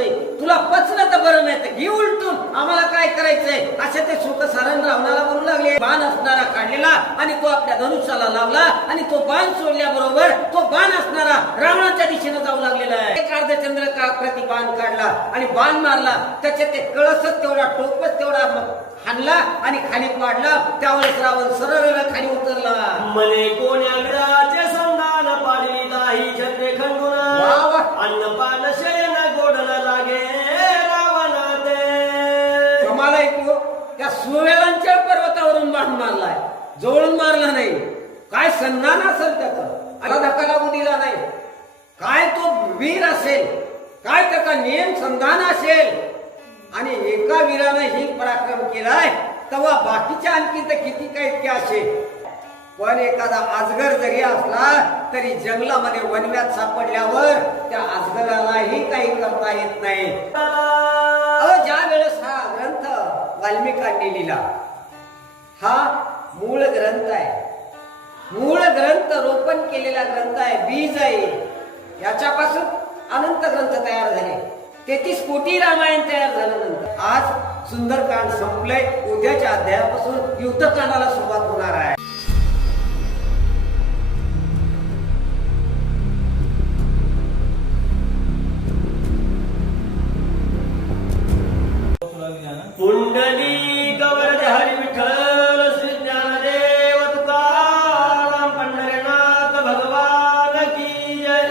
बसतोय, तुला पचलं तर बरं, नाही तर घे उलटून, आम्हाला काय करायचंय, असे ते सुख सारण रावणाला बोलू लागले. बाण असणारा काढलेला आणि तो आपल्या धनुष्याला लावला आणि तो बाण सोडल्याबरोबर तो बाण असणारा रावणाच्या दिशेने जाऊ लागलेला आहे. एक अर्धचंद्र प्रति बाण काढला आणि बाण मारला, त्याचे ते कळसच तेवढा, टोपच तेवढा हाणला आणि खाली पाडला. त्यावेळेस रावण सरळ खाली उतरला. मने कोण्या विराचे संधान पाडली दाही छत्रे खंडून, अन्नपान शयन गोडन लागे रावणा ते. कमाल ऐकू, त्या सुवेळांच्या पर्वतावरून बाण मारलाय, जवळून मारला नाही. काय सन्मान असेल त्याचा, आता धक्का लागू दिला नाही. काय तो वीर असेल, काय त्याचा नियम संधान असेल. आणि एका वीराने ही पराक्रम केलाय, तेव्हा बाकीच्या आणखी तर किती काय इतके असेल. पण एखादा अजगर जरी असला तरी जंगलामध्ये वनव्यात सापडल्यावर त्या अजगरालाही काही करता येत नाही. ज्या वेळेस हा ग्रंथ वाल्मिकांनी लिहिला, हा मूळ ग्रंथ आहे, मूळ ग्रंथ रोपण केलेला ग्रंथ आहे, बीज आहे. याच्यापासून अनंत ग्रंथ तयार झाले, 33 कोटी रामायण तयार झाल्यानंतर आज सुंदरकांड संपलंय. उद्याच्या अध्यायापासून युद्धकांडाला सुरुवात होणार आहे. पुंडली गवरज हरी विठ्ठल श्री ज्ञानदेव तुकाराम पंढरीनाथ भगवान की जय.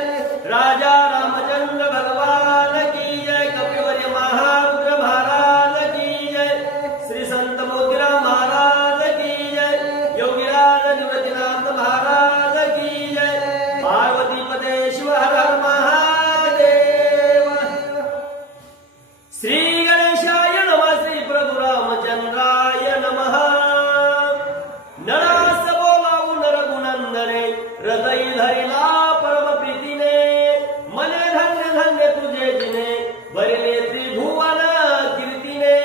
राजा रामचंद्र भगवान की जय. कपिवर्य महारुद्र महाराज की जय. श्री संत मोतीराम महाराज की जय. योगीराज निवृत्तीनाथ महाराज की जय. पार्वती पदे शिव हर हर महादेव. श्री गणेशाय नमः. श्री प्रभु रामचंद्राय नमः. नरास बोलावू नरगुनंदने, हृदय धरिला परम प्रीतीने. मने धन्य धन्य तुझे जिने, भरले त्रिभुवन कीर्तीने.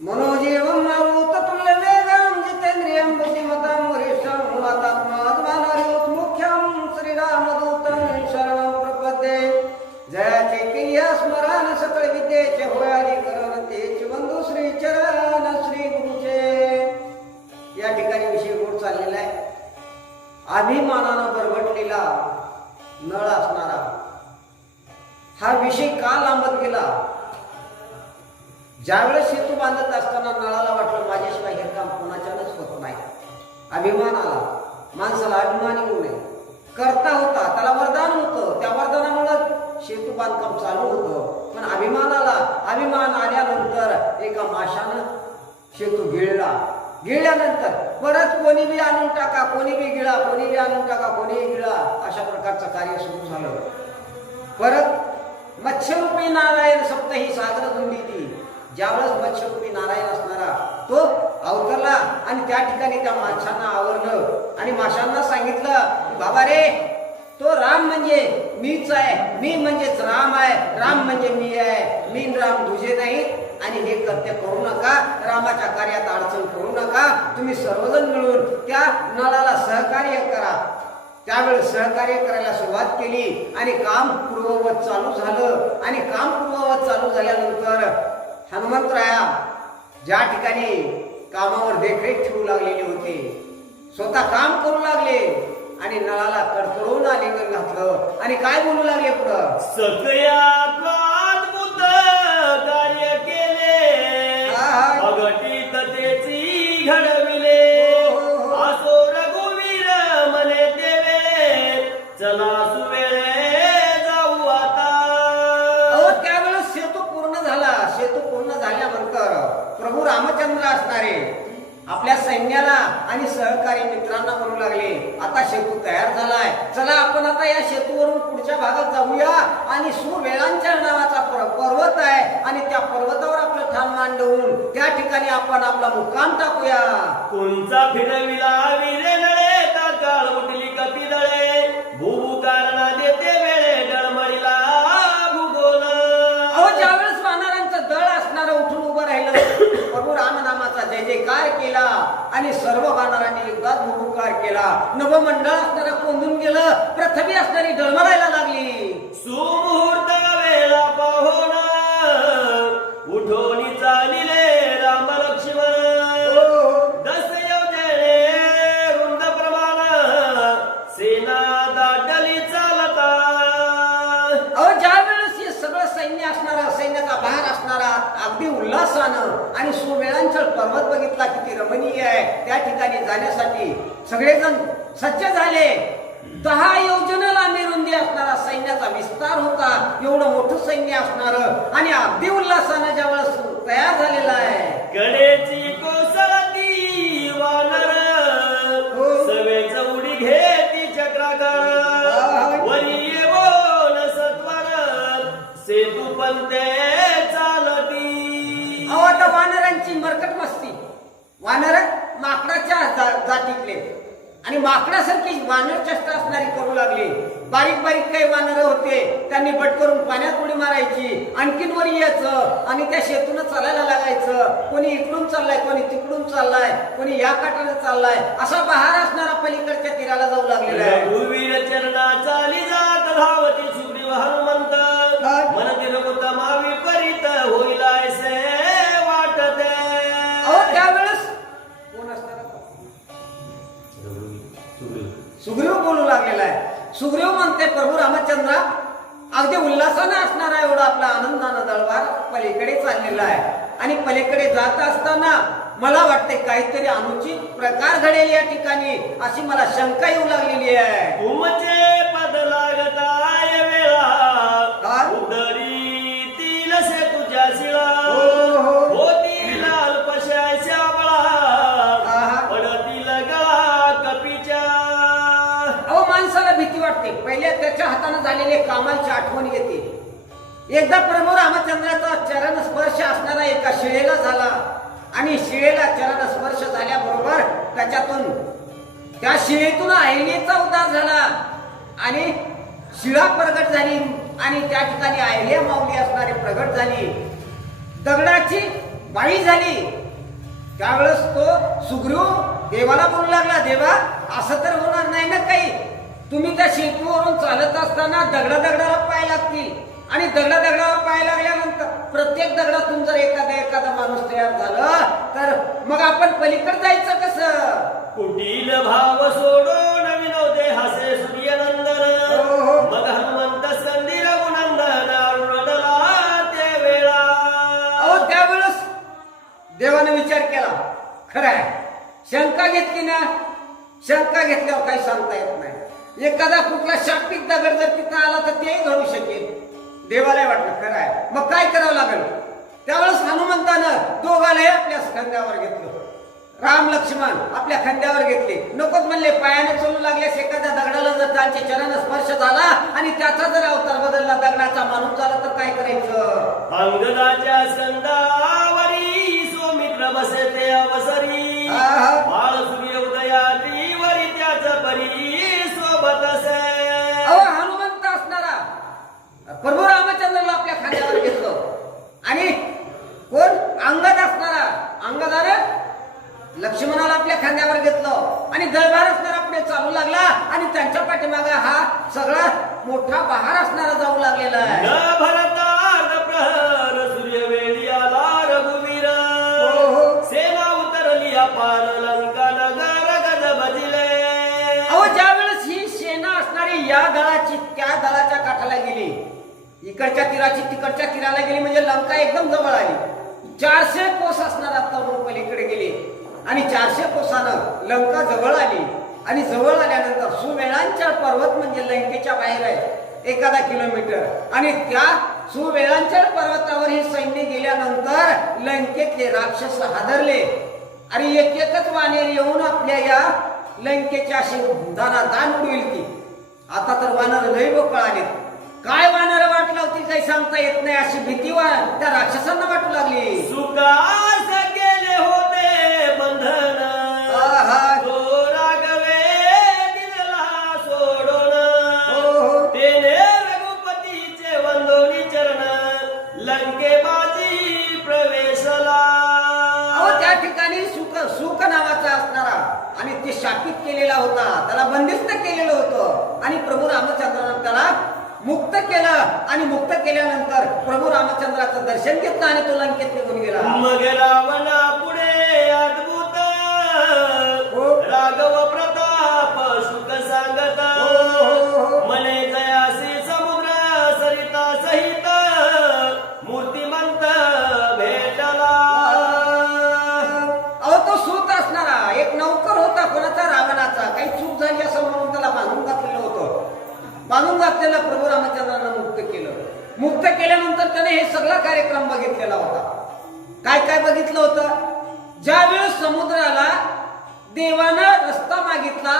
मनोजीवं मारुततुल्य वेगं जितेंद्रियं बुद्धिमतां वरिष्ठं वातात्मात्मानं मुख्यं श्रीरामदूतं शरणं प्रपद्ये. जयाचे केलिया स्मरण सकळ विद्येचे होय अधिकरण, तेच बंधू श्री चरण श्री गुरुचे. या ठिकाणी विषय गोड चाललेला आहे. अभिमानानं बरबटलेला नळ असणारा हा विषय का लांबत गेला. ज्यावेळेस सेतू बांधत असताना नळाला वाटलं माझ्याशिवाय हे काम कोणाच्यानंच होत नाही. अभिमान आला, माणसाला अभिमानी होऊ नये. करता होता, त्याला वरदान होतं, त्या वरदानामुळे सेतू बांधकाम चालू होतं. पण अभिमान आला, अभिमान आल्यानंतर एका माशानं सेतू गिळला. गिळल्यानंतर परत कोणी बी आणून टाका, कोणी बी गिळा, कोणी बी आणून टाका, कोणीही गिळा, अशा प्रकारचं कार्य सुरू झालं. परत मत्स्यरूपी नारायण सप्तही सागर दुंडीती. ज्यावेळेस मत्स्यरूपी नारायण असणारा तो अवतरला आणि त्या ठिकाणी त्या माशांना आवरलं आणि माशांना सांगितलं, बाबा रे, तो राम म्हणजे मीच आहे, मी म्हणजेच राम आहे, राम म्हणजे मी आहे, मी राम तुझे नाही. आणि हे कृत्य करू नका, रामाच्या कार्यात अडचण करू नका. तुम्ही सर्वजण मिळून त्या नळाला सहकार्य करा. त्यावेळेस सहकार्य करायला सुरुवात केली आणि काम पूर्ववत चालू झालं. आणि काम पूर्ववत चालू झाल्यानंतर हनुमंतराया ज्या ठिकाणी कामावर देखरेख ठेवू लागलेले होते, स्वतः काम करू लागले आणि नळाला कडकडून आलिंगन घातलं आणि काय बोलू लागले पुढं. सगळ्यात अद्भुत कार्य केले, अघटित तेची घडविले. असो रघुवीर मने देवे, चला सुवेळे जाऊ आता. त्यावेळेस सेतू पूर्ण झाला. सेतू पूर्ण झाल्यानंतर प्रभू रामचंद्र असणारे आपल्या सैन्याला आणि सहकारी मित्रांना म्हणू लागले, आता सेतू तयार झालाय, चला आपण आता या सेतूवरून पुढच्या भागात जाऊया. आणि सुवेळांच्या नावाचा पर्वत आहे आणि त्या पर्वतावर आपलं ठाण मांडवून त्या ठिकाणी आपण आपला मुक्काम टाकूया. कोणचा फिरविला विरे नळे, ताकाळ उठली कपी दळे. भूभू कारणा देते वेळे, डळमळीला भूगोल. ज्यावेळेस वानरांचं दळ असणारं उठून उभं राहिलं, प्रभू रामनामाचा जय जयकार केला आणि सर्व वानरांनी एकदाच भूभुकार केला. नवमंडळ असणारं कोंदून गेलं, पृथ्वी असणारी डळमळायला लागली. सुमुहूर्त अगदी उल्हासानं आणि सुवेळांचल पर्वत बघितला किती रमणीय आहे. त्या ठिकाणी जाण्यासाठी सगळेजण सज्ज झाले. 10 योजनाला लांबी रुंदी असणारा सैन्याचा विस्तार होता. एवढं मोठं सैन्य असणार आणि अगदी उल्हासानं ज्यावेळेस तयार झालेला आहे. कडेची कोसळती वानर सवेच उडी घेती चक्राकार वरी येवोन सत्वर सेतू पंते चालती. अहो आता वानरांची मरकट मस्ती. वानर माकडाच्या जातीतले आणि माकडासारखी वानर चेष्टा असणारी करू लागली. बारीक बारीक काही वानर होते, त्यांनी बट करून पाण्यात उडी मारायची, आणखीन वर यायचं आणि त्या शेतून चालायला लागायचं. कोणी इकडून चाललाय, कोणी तिकडून चाललाय, कोणी या काठाने चाललाय, असा बहार असणारा पलीकडच्या तीराला जाऊ लागलेला आहे. रघुवीर चरणा चाली जात धावती सुग्रीव हनुमंत मनती रघुतमा विपरीत होईल ऐसे वाटते. अहो त्यावेळेस कोण असणार? सुग्रीव बोलू लागलेला आहे. सुग्रीव म्हणते, प्रभू रामचंद्रा, अगदी उल्हासानं असणारा एवढा आपला आनंदानं दळवार पलीकडे चाललेला आहे आणि पलीकडे जात असताना मला वाटते काहीतरी अनुचित प्रकार घडेल या ठिकाणी, अशी मला शंका येऊ लागलेली आहे. तुमचे पद लागताय वेळा उदरीतील से तुझ्या शिळा होती लाल पशा श्यामळा पडतील गळा कपीच्या. अहो माणसाला भीती वाटते. पहिले त्याच्या हाताने झालेले कामाची आठवण येते. एकदा प्रभू रामचंद्राचा चरण स्पर्श असणारा एका शिळेला झाला आणि शिळेला चरण स्पर्श झाल्याबरोबर त्या शिळेतून अहिलेचा उद्धार झाला आणि शिळा प्रगट झाली आणि त्या ठिकाणी अहिल्या माऊली असणारी प्रगट झाली. दगडाची बाई झाली. त्यावेळेस तो सुग्रीव देवाला बोलू लागला, देवा असं तर होणार नाही ना काही. तुम्ही त्या शेतीवरून चालत असताना दगडाला पाय लागतील आणि दगडाला पाय लागल्यानंतर प्रत्येक दगडातून जर एखादा माणूस तयार झाला तर मग आपण पलीकडे जायचं कसं? कुटील भाव सोडून विनोदे हसे सूर्यनंदन मग हनुमंत संधी रघुनंदन अरुणला ते वेळा. अहो त्यावेळेस देवाने विचार केला. खरं आहे, शंका घेतली ना, शंका घेतल्यावर काही सांगता येत नाही. एखादा कुठला शाब्दिक दगड जर तिथं आला तर तेही घडू शकेल. देवाला वाटलं खरं आहे, मग काय करावं लागेल? त्यावेळेस हनुमंतानं दोघांनाही आपल्या खांद्यावर घेतलं. राम लक्ष्मण आपल्या खांद्यावर घेतले. नकोच म्हणले, पायाने चालू लागल्यास एखाद्या दगडाला जर त्यांचे चरण स्पर्श झाला आणि त्याचा जर अवतार बदलला, दगडाचा माणूस झाला तर काय करायचं? अंगदाच्या संदावरी सोमित्र बसते अवसरी बाळ सूर्य उदयाली वरी त्याच परी सोबत असे. अहो हनुमंत असणारा प्रभू रामचंद्राला आपल्या खांद्यावर घेतलं आणि कोण अंगद असणारा अंगदानं लक्ष्मणाला आपल्या खांद्यावर घेतलं आणि दळभार असणारा पुढे चालू लागला आणि त्यांच्या पाठीमागा हा सगळा मोठा बहार असणारा जाऊ लागलेला आहे. न भरतार्ध प्रहर सूर्य वेळी आला रघुवीर सेना उतरली अपार लंका नगर गज बजिले. अहो ज्या वेळेस ही सेना असणारी या दळाची त्या दळाच्या काठाला गेली, इकडच्या तीराची तिकडच्या तीराला गेली, म्हणजे लंका एकदम जवळ आली. 400 कोस असणारा तरुण पलीकडे गेले आणि 400 कोसानं लंका जवळ आली आणि जवळ आल्यानंतर सुवेळांचल पर्वत म्हणजे लंकेच्या बाहेर आहे 1 किलोमीटर आणि त्या सुवेळांचल पर्वतावर हे सैन्य गेल्यानंतर लंकेतले राक्षस हादरले आणि एकच वानेर येऊन आपल्या या लंकेच्या अशी दान उडविल की. आता तर वानर लय बोकळ आले. काय वानर वाटलं होती काही सांगता येत नाही, अशी भीती त्या राक्षसांना वाटू लागली. सुखास गेले होते बंधन तो राघवे दिला सोडून तेने रघुपतीचे वंदोनी चरण लंके बाजी प्रवेशला. अहो त्या ठिकाणी सुख नावाचा असणारा आणि ते शापित केलेला होता, त्याला बंदिस्त केलेलं होतं आणि प्रभू रामचंद्रानं त्याला मुक्त केलं आणि मुक्त केल्यानंतर प्रभू रामचंद्राचं दर्शन घेतलं आणि तो लंकेत निघून गेला. मग रावणा पुढे अद्भुत राघव प्रताप सुख सांगत मने जयासी समुद्र सरिता सहित मूर्तिमंत भेट त्याला प्रभू रामचंद्रांना मुक्त केलं. मुक्त केल्यानंतर त्याने हे सगळा कार्यक्रम बघितलेला होता. काय काय बघितलं होतं? ज्यावेळेस समुद्राला देवानं रस्ता मागितला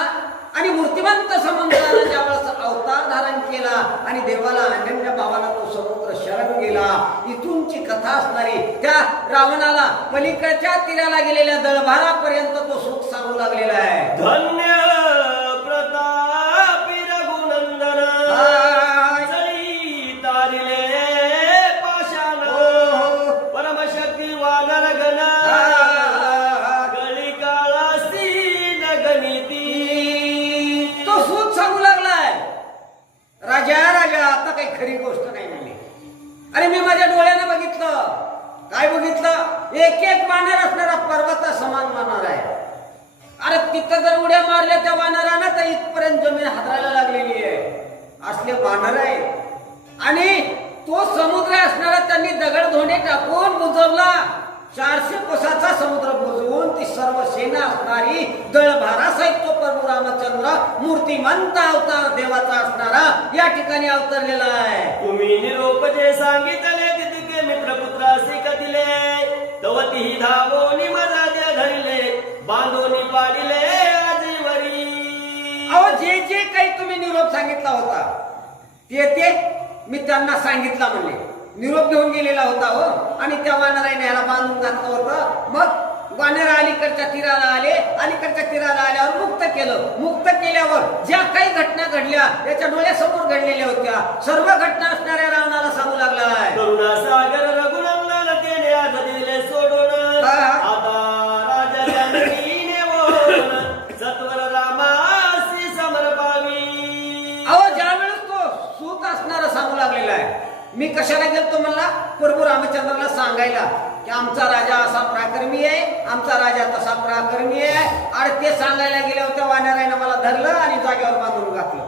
आणि मूर्तिमंत समुद्राला ज्यावेळेस अवतार धारण केला आणि देवाला अनन्य भावाला तो समुद्र शरण गेला, इथूनची कथा असणारी त्या रावणाला पलीकडच्या तीराला गेलेल्या दळभारापर्यंत तो सुख सांगू लागलेला आहे. धन्य प्रतापी रघुनंदन जळी तारिले पाषाण परमशक्ती वानर गण गळी काळासी न गणिती. तो सूत सांगू लागलाय. राजा राजा आता काही खरी गोष्ट नाही म्हणली. अरे मी माझ्या डोळ्याने बघितलं. काय बघितलं? एक एक वानर असणारा पर्वता समान वानर आहे. अरे तिथं जर उड्या मारल्या त्या वानरांना तर इथपर्यंत जमीन हादरायला लागलेली आहे. असले वानर आहे. आणि तो समुद्र असणारा त्यांनी दगड धोंडे टाकून बुजवला. 400 कोसाचा समुद्र बुजवून ती सर्व सेना असणारी दळभारासहित तो प्रभू रामचंद्र मूर्तिमंत अवतार देवाचा असणारा या ठिकाणी अवतरलेला आहे. तुम्ही निरोप जे सांगितले तितके मित्रपुत्र असे कदिले तवती धावोनी मजा द्या धरिले बांधोनी पाडिले आजीवरी. अहो जे जे काही तुम्ही निरोप सांगितला होता ते मी त्यांना सांगितला म्हणले. निरोप घेऊन गेलेला होता हो. आणि त्या वानराने याला बांधून घातलं होतं. मग वानर अलीकडच्या तीराला आले. अलीकडच्या तीराला आल्यावर मुक्त केलं. मुक्त केल्यावर ज्या काही घटना घडल्या त्याच्या डोळ्यासमोर घडलेल्या होत्या सर्व घटना असणाऱ्या रावणाला सांगू लागलाय. करुणा सागर रघुनंदन तेने आज दिले सोडून आता राजा जानकीने बोलून सत्वर रामासी समर पावी. अहो ज्यावेळेस तो सूत असणारा सांगू लागलेला आहे. मी कशाला गेलतो म्हणला? प्रभू रामचंद्राला सांगायला की आमचा राजा असा पराक्रमी आहे, आमचा राजा तसा पराक्रमी आहे. आणि ते सांगायला गेले होते वानराने मला धरलं आणि जागेवर बांधून घातलं.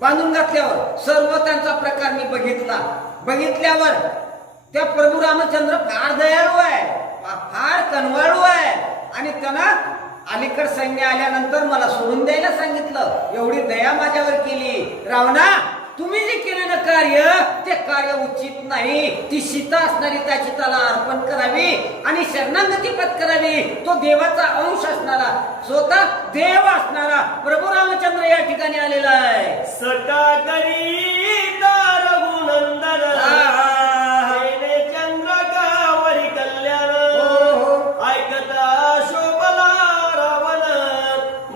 बांधून घातल्यावर सर्व त्यांचा प्रकार मी बघितला. बघितल्यावर त्या प्रभू रामचंद्र फार दयाळू आहे, फार कनवाळू आहे. आणि त्यानं अलीकड सैन्य आल्यानंतर मला सोडून द्यायला सांगितलं. एवढी दया माझ्यावर केली. रावणा तुम्ही जे केलेलं कार्य ते कार्य उचित नाही. ती सीता असणारी त्याची त्याला अर्पण करावी आणि शरणागती पत्करावी. तो देवाचा अंश असणारा स्वतः देव असणारा प्रभू रामचंद्र या ठिकाणी आलेला आहे. सटा करीता रघुनंदन चंद्रकावरी कल्याण ऐकता शोभला रावण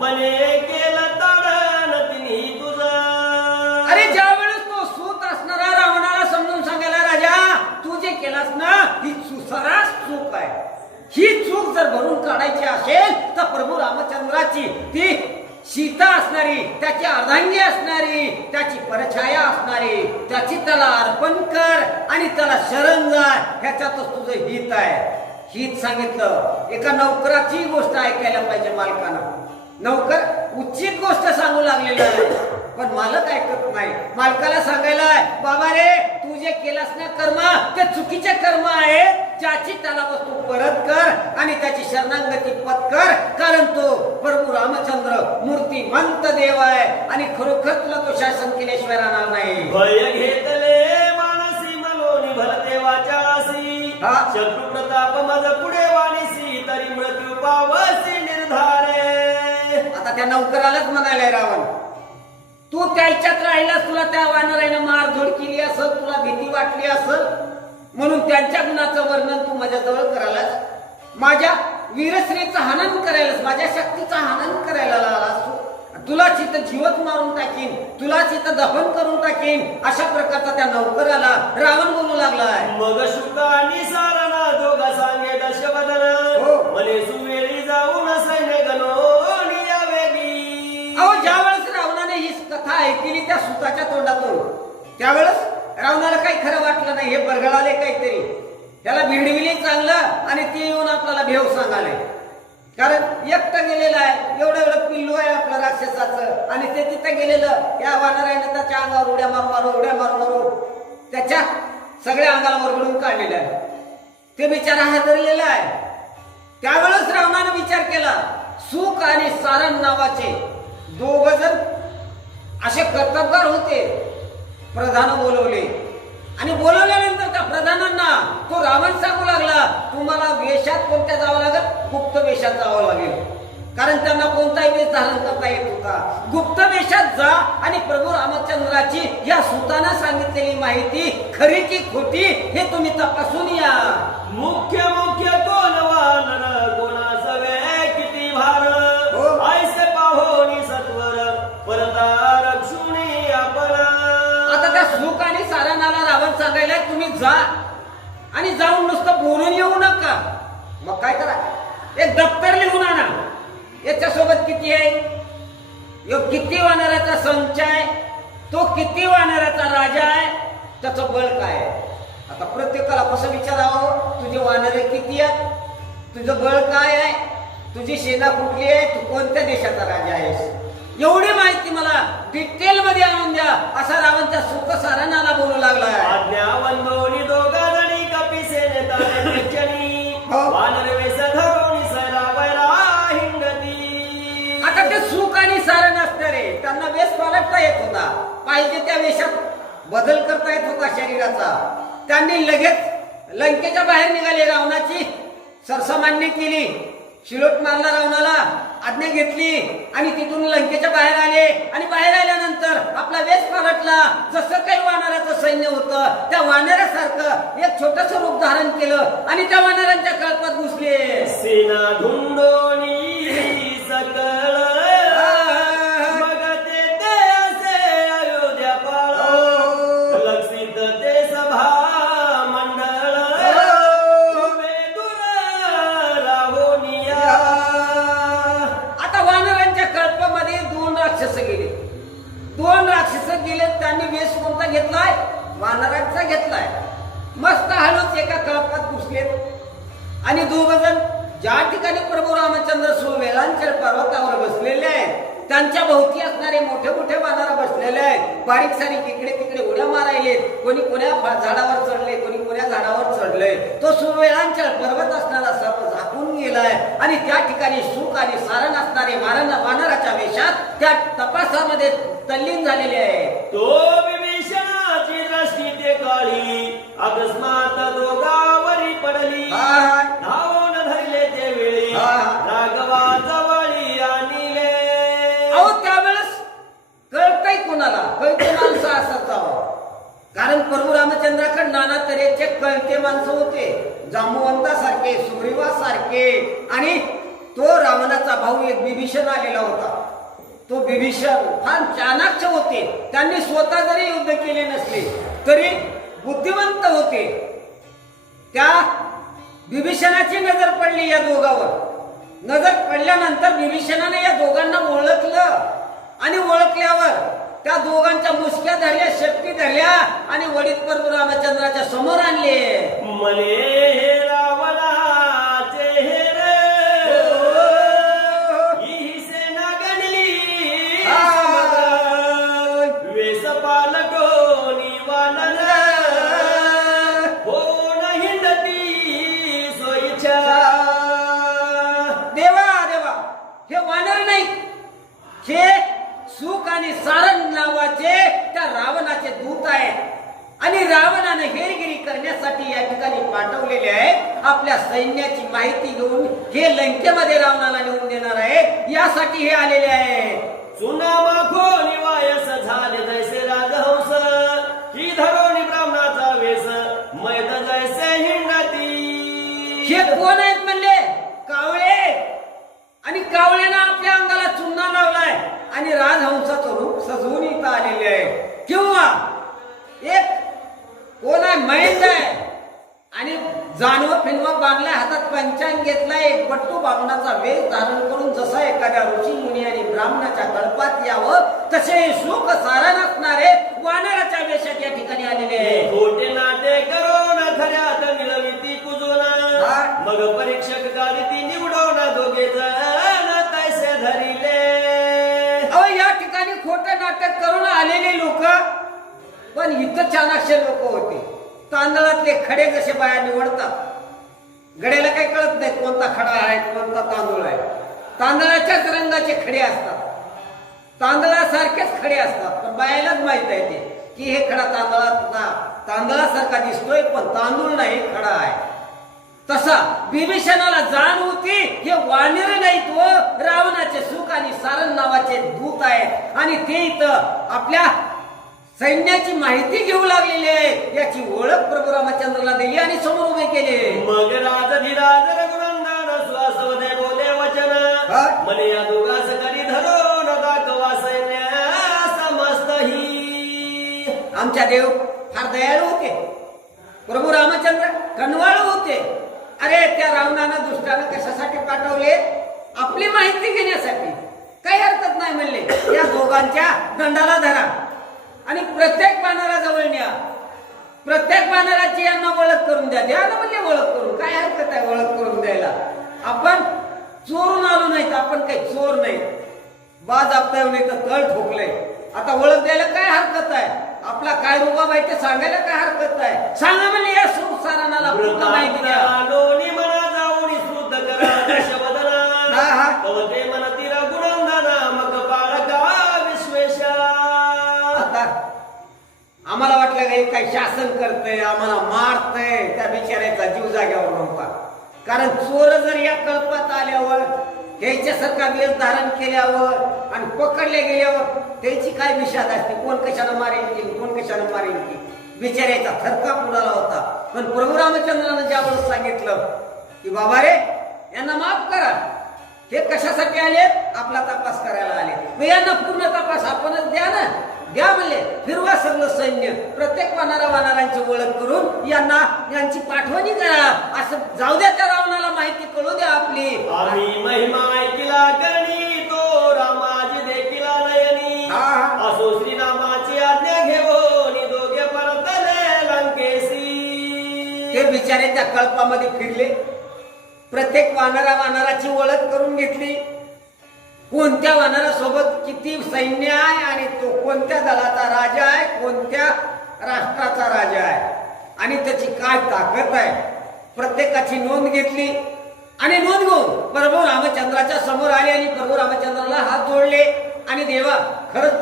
मने केलं ताडण तिन्ही तुझं. अरे ज्यावेळेस तो सूत असणारा रावणाला समजून सांगायला राजा तू जे केलास ना ही सुसरास चूक आहे. ही चूक जर भरून काढायची असेल तर प्रभू रामचंद्राची ती सीता असणारी त्याची अर्धांगी असणारी त्याची परछाया असणारी त्याची त्याला अर्पण कर आणि त्याला शरण जाय. ह्याच्यातच तुझं हित आहे. हित सांगितलं. एका नौकराची गोष्ट ऐकायला पाहिजे मालकानं. नौकर उचित गोष्ट सांगू लागलेला आहे पण मालक ऐकत नाही. मालकाला सांगायला बाबा रे तू जे केलास ना कर्म ते चुकीचे कर्म आहे. ज्याची त्याला वस्तू परत कर आणि त्याची शरणागती पत्कर. कारण तो प्रभू रामचंद्र मूर्तिमंत देव आहे आणि खरोखर तुला तो शासन केल्याशिवाय राहणार नाही. भय घेतले मानसी मनोनी भरते वाचासी शत्रु प्रताप मज पुढे वाणीसी तरी मृत्यू पावसी निर्धारे. आता त्या नौकरालाच म्हणायलाय रावण तू त्याच्यात राहिलास. तुला त्या वानराने मारझोड केली असेल, तुला भीती वाटली असेल म्हणून त्यांच्या गुणाचं वर्णन तू माझ्याजवळ करायलास. माझ्या वीरश्रीचं हनन करायलास, माझ्या शक्तीचं हनन करायला आलास. तुला चित्त जीवत मारून टाकीन, तुला चित्त दफन करून टाकीन अशा प्रकारचा त्या नौकराला रावण बोलू लागलाय. मग शुक आणि सारणा दोघा सांगे दशवदन मले सुवेळी जाऊन सैन्य गणोनी यावेगी. अहो ज्यावेळेस रावणाने ही कथा ऐकली त्या सुताच्या तोंडातून त्यावेळेस रावणाला काही खरं वाटलं नाही. हे बरगळाले काहीतरी त्याला भिडविली चांगलं आणि ते येऊन आपल्याला भेव सांगाले. कारण एकटं गेलेलं आहे, एवढं पिल्लू आहे आपलं राक्षसाचं आणि ते तिथं गेलेलं या वानराने त्याच्या अंगावर उड्या मारू त्याच्या सगळ्या अंगाला वरगडून काढलेलं आहे. ते बिचारा हादरलेला आहे. त्यावेळेस रावणाने विचार केला सुख आणि सारण नावाचे दोघ जण असे कर्तबगार होते प्रधान बोलवले आणि बोलवल्यानंतर त्या प्रधानांना तो रावण सांगू लागला, तुम्हाला वेशात कोणत्या जावं लागेल? गुप्त वेशात जावं लागेल. कारण त्यांना कोणताही वेश धारण करता येत होता. गुप्त वेशात जा आणि प्रभू रामचंद्राची या सुतानं सांगितलेली माहिती खरी की खोटी हे तुम्ही तपासून या. मुख्य मुख्य कोण वानर कोणास वे किती भार हो. ऐसे पाहोनी सत्वर परता रक्षुणी आपण. आता त्या सुख आणि सारणाला रावण सांगायला तुम्ही जा आणि जाऊन नुसतं बोलून येऊ नका. मग काय करा, एक दप्तर लिहून आणा. याच्यासोबत किती आहे, यो किती वानराचा संच आहे, तो किती वानराचा राजा आहे, त्याचं बळ काय आहे. आता प्रत्येकाला कसं विचारावं, तुझे वानरे किती आहेत, तुझं बळ काय आहे, तुझी सेना कुठली आहे, तू कोणत्या देशाचा राजा आहेस, एवढी माहिती मला डिटेल मध्ये आणून द्या, असा रावणच्या सुख सारणाला बोलू लागला. आज्ञा वंदोनी दोघा जणी कपिसेने ताने निश्चनी हो. वानर वेश धरोनी सैरावैरा हिंडती. आता ते सुख आणि सारण असणारे त्यांना वेश पालटता येत होता, पाहिजे त्या वेशात बदल करता येत होता शरीराचा. त्यांनी लगेच लंकेच्या बाहेर निघाले, रावणाची सरसामान्य केली, शिलोट मारला रावणाला, आज्ञा घेतली आणि तिथून लंकेच्या बाहेर आले. आणि बाहेर आल्यानंतर आपला वेश पालटला. जसं काही वानराचं सैन्य होतं त्या वानरासारखं एक छोटस रूप धारण केलं आणि त्या वानरांच्या कळपात घुसले. सेना धुंडोनी सकळ बघते ते असे अयोध्या पाळ. लक्षित ते सभा मंडळ उभे दूर राहोनिया. आता वानरांच्या कल्पामध्ये दोन राक्षस गेले. दोन राक्षस गेले, त्यांनी वेश कोणता घेतलाय? वानरांचा घेतलाय. मस्त हळूच एका कल्पात घुसलेत आणि दोघ जण ज्या ठिकाणी प्रभू रामचंद्र सुवेलांचल पर्वतावर बसलेले आहेत त्यांच्या भोवती असणारे मोठे मोठे वानर बसलेले आहेत. बारीक सारीक इकडे तिकडे उड्या मारायलेत, कोणी कोण्या झाडावर चढले, कोणी कोण्या झाडावर चढले. तो सुवेलांचल पर्वत असणारा सर्व झाकून गेलाय आणि त्या ठिकाणी सुख आणि सारण असणारे वानराच्या वेशात त्या तपासामध्ये तल्लीन झालेले आहे. तो विभीषणाची दृष्टी ते काळी अकस्मात दोघावरी पडली. धावून धरले ते वेळी राघवा जवळी आणले. अहो त्यावेळेस कळतंय कोणाला, कळते माणसं असत जावं. कारण प्रभू रामचंद्राकडे नाना तऱ्हेचे कळते माणसं होते, जांबुवंतासारखे, सुग्रीवासारखे. आणि तो रावणाचा भाऊ एक विभीषण आलेला होता. तो विभीषण फार चाणाक्ष होते. त्यांनी स्वतः जरी युद्ध केले नसले तरी बुद्धिवंत होते. त्या विभीषणाची नजर पडली या दोघांवर. नजर पडल्यानंतर विभीषणाने या दोघांना ओळखलं आणि ओळखल्यावर त्या दोघांच्या मुसक्या धरल्या, शेपटी धरल्या आणि वडीत प्रभू रामचंद्राच्या समोर आणले. मले हे रावणाचे हे रे ही सेना गणली वेश पालकोनी वानर कोण हिंडती सोयीच्या. देवा देवा, हे वानर नाही, हे सुख आणि सारण नावाचे त्या रावणाचे दूत आहेत आणि रावणाने हेरगिरी करण्यासाठी या ठिकाणी पाठवलेले आहे. आपल्या सैन्याची माहिती घेऊन हे लंकेमध्ये रावणाला नेऊन देणार आहे, यासाठी हे आलेले आहे. चुनामा खोनी वायस झाले जैसे राजहंस ही धरोनी ब्राह्मणाचा वेश मैद जैसे हिंडती. हे कोण आहेत म्हणले? कावळे. आणि कावळ्यानं आपल्या अंगाला चुन्ना लावलाय आणि राजहंसाचं रूप सजवून इथं आलेले आहे. किंवा एक कोण आहे? मैंद आहे आणि जानव फिनवा बांधलाय, हातात पंचांग घेतलाय, एक बट्टू बामणाचा वेश धारण करून जसा एखाद्या ऋषी मुनी आणि ब्राह्मणाच्या कल्पात यावं तसे सुख सारण असणारे वानराच्या वेशात या ठिकाणी आलेले आहे. खोटे नाटे करून खऱ्यात मिळविती कुजोना मग परीक्षक गाडी निवडवून दोघे जण तैसे धरिले. अहो या ठिकाणी खोटं नाटक करून आलेले लोक, पण इथं चाणाक्ष लोक होते. तांदळातले खडे जसे बाया निवडतात, गड्याला काही कळत नाही कोणता खडा आहे कोणता तांदूळ आहे. तांदळाच्याच रंगाचे खडे असतात, तांदळासारखेच खडे असतात, पण बायालाच माहित आहे ते की हे खडा तांदळासारखा दिसतोय पण तांदूळ नाही खडा आहे. तसा विभीषणाला जाण होती हे वानर नाहीत व रावणाचे सुख आणि सारण नावाचे दूत आहेत आणि ते इथं आपल्या सैन्याची माहिती घेऊ लागलेली आहे याची ओळख प्रभू रामचंद्राला दिली आणि समोर उभे केले. मग राजधिराज रघुनंदन श्वासवदे बोले वचन मने या दोघास करी धरून दाखवा सैन्य समस्तही. आमच्या देव फार दयाळू होते. प्रभू रामचंद्र कनवाळू होते. अरे त्या रावणानं दुष्टानं कशासाठी पाठवले? आपली माहिती घेण्यासाठी. काही हरकत नाही म्हणले. या दोघांच्या दंडाला धरा आणि प्रत्येक वानराजवळ न्या. प्रत्येक वानराची यांना ओळख करून द्या. द्या ना म्हणजे ओळख करून. काय हरकत आहे ओळख करून द्यायला? आपण चोरून आलो नाहीत. आपण काही चोर नाही. बाज आपता येऊन इथं तळ ठोकले. आता ओळख द्यायला काय हरकत आहे? आपला काय रुबाब आहे ते सांगायला काय हरकत आहे? सांगा म्हणजे या संसाराला पूर्ण माहिती द्या. लोणी मना जाऊन श्रुत करा दशवदना कवते मनती रघुनंदना मग बाळका विश्वेशा. आता आम्हाला वाटलं हे काही शासन करतंय, आम्हाला मारतंय. त्या बिचाऱ्याचा जीव जाग्यावर नव्हता. कारण चोर जर या कल्पात आल्यावर त्याच्यासारखा वेश धारण केल्यावर आणि पकडले गेल्यावर त्याची काय विषाद असते? कोण कशानं मारेल की कोण कशानं मारेल की. बिचाऱ्याचा थरकाप उडाला होता. पण प्रभू रामचंद्रानं ज्यावेळेस सांगितलं की बाबा रे यांना माफ करा, हे कशासाठी आले? आपला तपास करायला आले. मग यांना पूर्ण तपास आपणच द्या ना. द्या म्हणले. फिरवा सगळं सैन्य. प्रत्येक वानरांची ओळख करून यांची पाठवणी करा. असं जाऊ द्या. त्या रावणाला माहिती कळू द्या आपली. आम्ही महिमा ऐकिला गणी तो रामाजी देखिला नयनी असो श्रीरामाची आज्ञा घेऊन दोघे परतले लंकेशी. ते बिचारे त्या कल्पामध्ये फिरले. प्रत्येक वानराची ओळख करून घेतली. कोणत्या वानरासोबत किती सैन्य आहे आणि तो कोणत्या दलाचा राजा आहे, कोणत्या राष्ट्राचा राजा आहे आणि त्याची काय ताकद आहे प्रत्येकाची नोंद घेतली. आणि नोंद घेऊन प्रभू रामचंद्राच्या समोर आले आणि प्रभू रामचंद्राला हात जोडले आणि देवा खरंच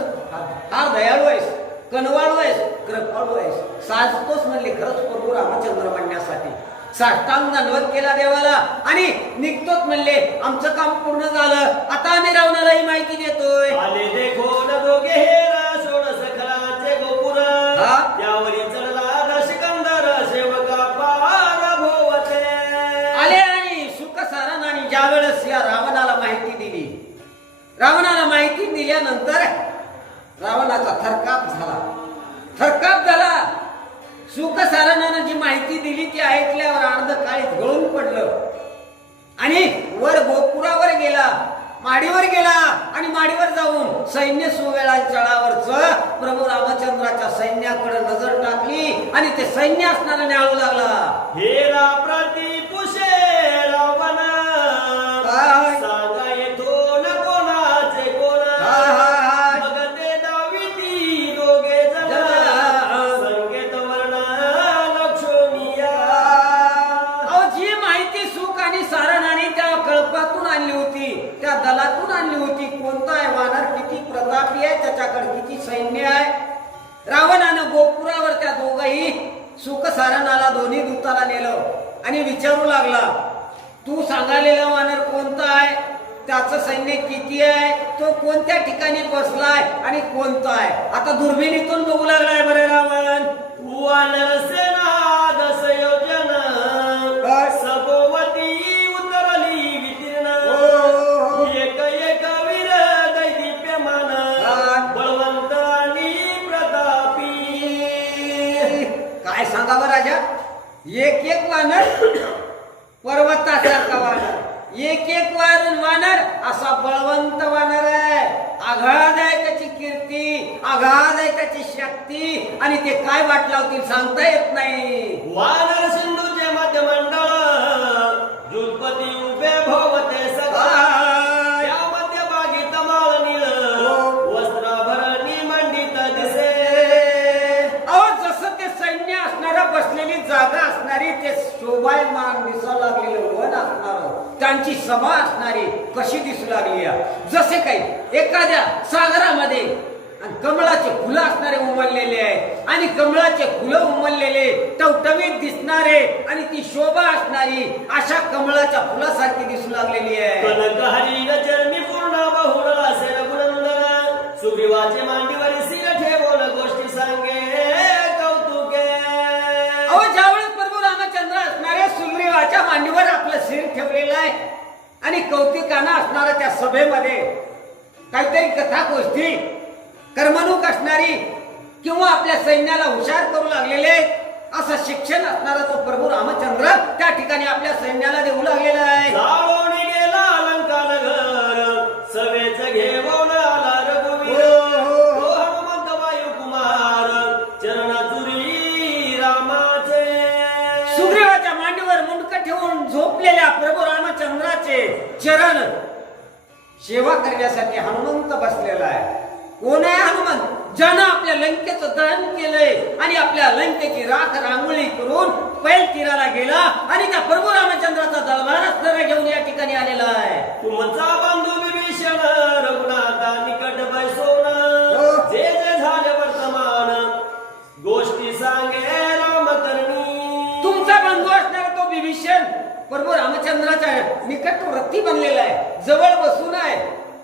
फार दयाळू आहेस, कनवाळू आहेस, कृपाळू आहेस. साजतोच म्हणले खरंच प्रभू रामचंद्र म्हणण्यासाठी. साष्टांग दंडवत केला देवाला आणि निघतोच म्हणले आमचं काम पूर्ण झालं. आता आम्ही रावणालाही माहिती देतोय. आले देखो न दोघे हेरा सोड सखलाचे गोपुर यावरी चढला दशकंदर सेवका पार भोवते. आले आणि सुख सारण आणि ज्या वेळेस या रावणाला माहिती दिली. रावणाला माहिती दिल्यानंतर रावणाचा थरकाप झाला. सुख सारणानं जी माहिती दिली ती ऐकल्यावर अर्ध काळीत गळून पडलं आणि वर गोपुरावर गेला, माडीवर गेला आणि माडीवर जाऊन सैन्य सुवेळा चढावरच प्रभू रामचंद्राच्या सैन्याकडे नजर टाकली आणि ते सैन्य असणारा न्याळू लागला. हेरा प्रतिपुषे रावण सांगा येतो न कोणाचे कोणा मग ते दाविती दोघे जण संकेत वर्ण लक्षणीया. जी माहिती सुख आणि सारण आणि त्या कल्पातून आणली होती, त्या दलातून आणली होती. कोणता आहे वानर, किती प्रतापी आहे, त्याच्याकडे किती सैन्य आहे. रावणानं गोपुरावर त्या दोघही सुख सारणाला दोन्ही दूताला नेलं आणि विचारू लागला तू सांगालेला वानर कोणता आहे, त्याचं सैन्य किती आहे, तो कोणत्या ठिकाणी बसलाय आणि कोणता आहे. आता दुर्बिणीतून बघू लागलाय बरे रावण. वानर सेना दस योजन सभोवती उतरली वितीर्ण एक एक वीर दैदिप्यमान बळवंत आणि प्रतापी. काय सांगावं राजा, एक एक वानर पर्वतासारखा वानर, एक एक वानर असा बळवंत वानर आहे. आघाद आहे त्याची कीर्ती, आघाद आहे त्याची शक्ती आणि ते काय वाट लावतील सांगता येत नाही. वानर सिंधूचे मध्यमंडळ जुलपती उभे भोवते सगळा त्या मध्यभागी तमाळ निळ वस्त्राभरणी मंडित दिसे. अहो जसं ते सैन्य असणारा बसलेली जागा असणारी, ते शोभायमान दिसू लागलेलं वन असणार, त्यांची सभा असणारी कशी दिसू लागली. जसे काही एखाद्या सागरामध्ये आणि कमळाचे फुलं असणारे उमललेले आहे आणि कमळाचे फुलं उमललेले टवटवीत दिसणारे आणि ती शोभा असणारी अशा कमळाच्या फुलासारखी दिसू लागलेली आहे. कनकहरी न चरणी पूर्ण बहुळ असेल गुणनंदन सुग्रीवाचे मांडीवर सिर ठेवून गोष्टी सांगे कौतुके. अहो ज्यावेळेस प्रभू रामचंद्र असणारे सुग्रीवाच्या मांडीवर आपलं शिर ठेवलेलं आहे आणि कौतिकानं असणाऱ्या त्या सभेमध्ये काहीतरी कथा गोष्टी कर्मणूक असणारी किंवा आपल्या सैन्याला हुशार करू लागलेले असं शिक्षण असणारा तो प्रभू रामचंद्र त्या ठिकाणी आपल्या सैन्याला देऊ लागलेला आहे. जाळोनी गेला लंका नगर सवेच घेऊन आला रघुवीर. हो हनुमंत वायुकुमार चरणातुरी रामाचे. सुग्रीवाच्या मांडीवर मुंडकं ठेवून झोपलेल्या प्रभू रामचंद्राचे चरण सेवा करण्यासाठी हनुमंत बसलेला आहे. कोण आहे हनुमंत? ज्यानं आपल्या लंकेचं दहन केलंय आणि आपल्या लंकेची राख रांगोळी करून पैल तीराला गेला आणि त्या प्रभू रामचंद्राचा दरबार असणारा घेऊन या ठिकाणी आलेला आहे. तुमचा बंधू विभीषण रघुनाथा निकट बैसोन जे जे झाले वर्तमान गोष्टी सांगे रामकरणी. तुमचा बंधू असणारा तो विभीषण प्रभू रामचंद्राच्या निकटवर्ती बनलेला आहे, जवळ बसून आहे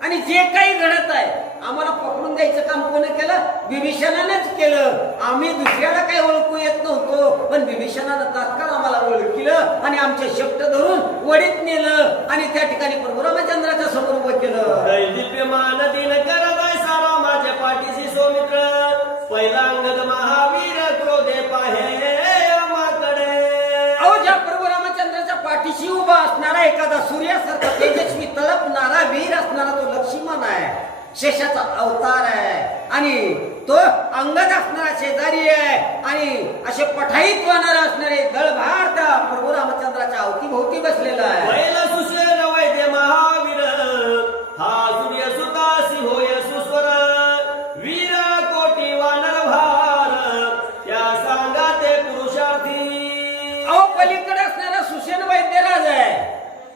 आणि जे काही घडत आहे आम्हाला पकडून द्यायचं काम कोणी केलं? विभीषणानेच केलं. आम्ही दुसऱ्याला काही ओळखू येत नव्हतो, पण विभीषणानं तात्काळ आम्हाला ओळखलं आणि आमचे शब्द धरून वडीत नेलं आणि त्या ठिकाणी प्रभू रामचंद्राच्या समोर उभं केलं. दैदिप्यमान दिन करताय सारा माझ्या पाठीशी सौमित्र पहिला अंगद महावीर क्रोधे पाहे माकडे. अहो ज्या प्रभू रामचंद्राच्या पाठीशी उभा असणारा एखादा सूर्यासारखा तेजस्वी तळपणारा वीर असणारा तो लक्ष्मण आहे, शेषाचा अवतार आहे आणि तो अंगद असणारा शेजारी आहे आणि असे पठाईत वानर असणारे दळभार त्या प्रभू रामचंद्राच्या अवतीभोवती बसलेला आहे. पहिला सुशेन वैद्य महावीर हा सूर्य सुतासी होय सुस्वर वीर कोटी वानर भार त्या सांगा ते पुरुषार्थी. अहो पलीकडे असणारा सुषेण वैद्यराज आहे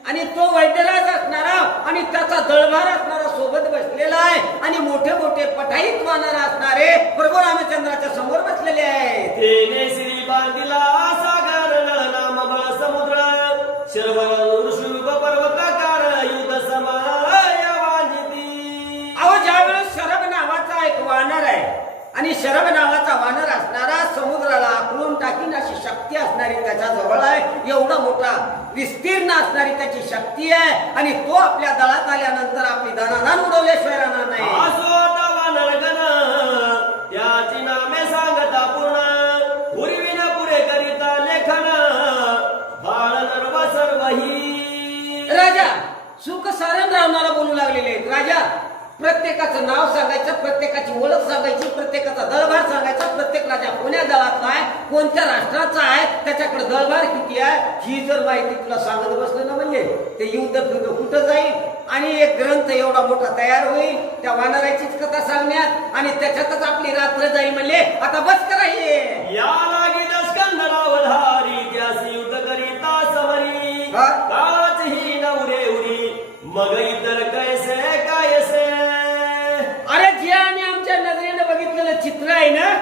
आणि तो वैद्यराज असणारा आणि त्याचा दळभार असणारा सोबत बसलेला आहे आणि मोठे मोठे पठाईत वानर असणारे प्रभू रामचंद्राच्या समोर बसलेले आहेत. तेने श्री बांधिला सागर नाम बळ समुद्र शर्व ऋषुभ पर्वताकार युद्ध समाय वाजिती. अहो ज्यावेळेस शरभ नावाचा एक वानर आहे आणि शरभ नावाचा वानर असणारा समुद्राला आकलून टाकीन अशी शक्ती असणारी त्याच्या जवळ आहे. एवढा मोठा विस्तीर्ण असणारी त्याची शक्ती आहे आणि तो आपल्या दळात आल्यानंतर आपली दणादान उडवल्याशिवाय राहणार नाही. आसोता वानर गण त्याची नामे सांगता पूर्ण उर्विन पुरे करिता लेखन बाळ नर्व सर्वही. राजा सुख सारण रावणाला बोलू लागलेले आहेत. राजा प्रत्येकाचं नाव सांगायचं, प्रत्येकाची ओळख सांगायची, प्रत्येकाचा दळभार सांगायचा. प्रत्येक राजा कोण्या दळाचा आहे, कोणत्या राष्ट्राचा आहे, त्याच्याकडे दळभार किती आहे ही जर माहिती तुला सांगत बसलं ना म्हणजे ते युद्ध कुठं जाईल आणि एक ग्रंथ एवढा मोठा तयार होईल त्या वानराचीच कथा सांगण्यात आणि त्याच्यातच आपली रात्र जाईल. म्हणजे आता बस करा हे या लागी दस्कंद रावधारी त्यासी युद्ध करिता समरी काच ही नवरे उरी मग इतर कैसे कायसे. अरे जे आम्ही आमच्या नजरेने बघितलेलं चित्र आहे ना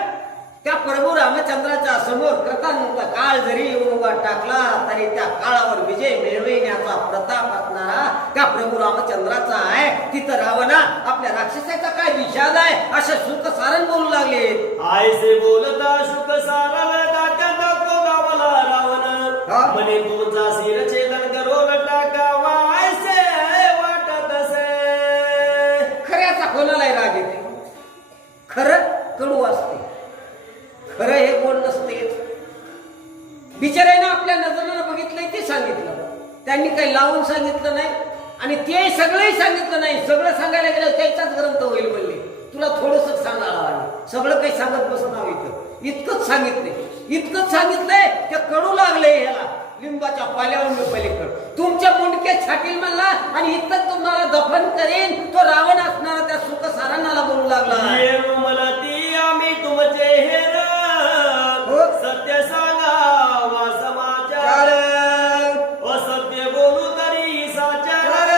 त्या प्रभू रामचंद्राच्या समोर कृतांत काळ जरी येऊन उभा टाकला तरी त्या काळावर विजय मिळविण्याचा प्रताप असणारा त्या प्रभू रामचंद्राचा आहे. तिथं रावणा आपल्या राक्षसाचा काय विषाद आहे असे सुख सारण बोलू लागले. आयसे बोलता शुक सारण दात्यांना क्रोधावला रावण म्हणे तुमचा शिर छेदन करून टाकावा ऐसे वाटत असे. खऱ्याचा कोणालाही राग येते, खरं कडू असते, खरं हे गोड नसते. बिचाऱ्यानं आपल्या नजरेनं बघितलंय ते सांगितलं, त्यांनी काही लावून सांगितलं नाही आणि ते सगळंही सांगितलं नाही. सगळं सांगायला गेलं त्याचाच ग्रंथ होईल म्हणले. तुला थोडंसं सांगायला आलं, सगळं काही सांगत बसणार इथं. इतकंच सांगितलंय ते कडू लागले ह्याला लिंबाच्या पाल्यावर मी पलीकड तुमच्या मुंडके छाटील म्हणला आणि इथं तुम्हाला दफन करेन. तो रावण असणारा त्या सुख सारणाला बोलू लागला. मला ती आम्ही तुमचे हेर सत्य सांगा वा समाचार असत्य बोलू तरी साचार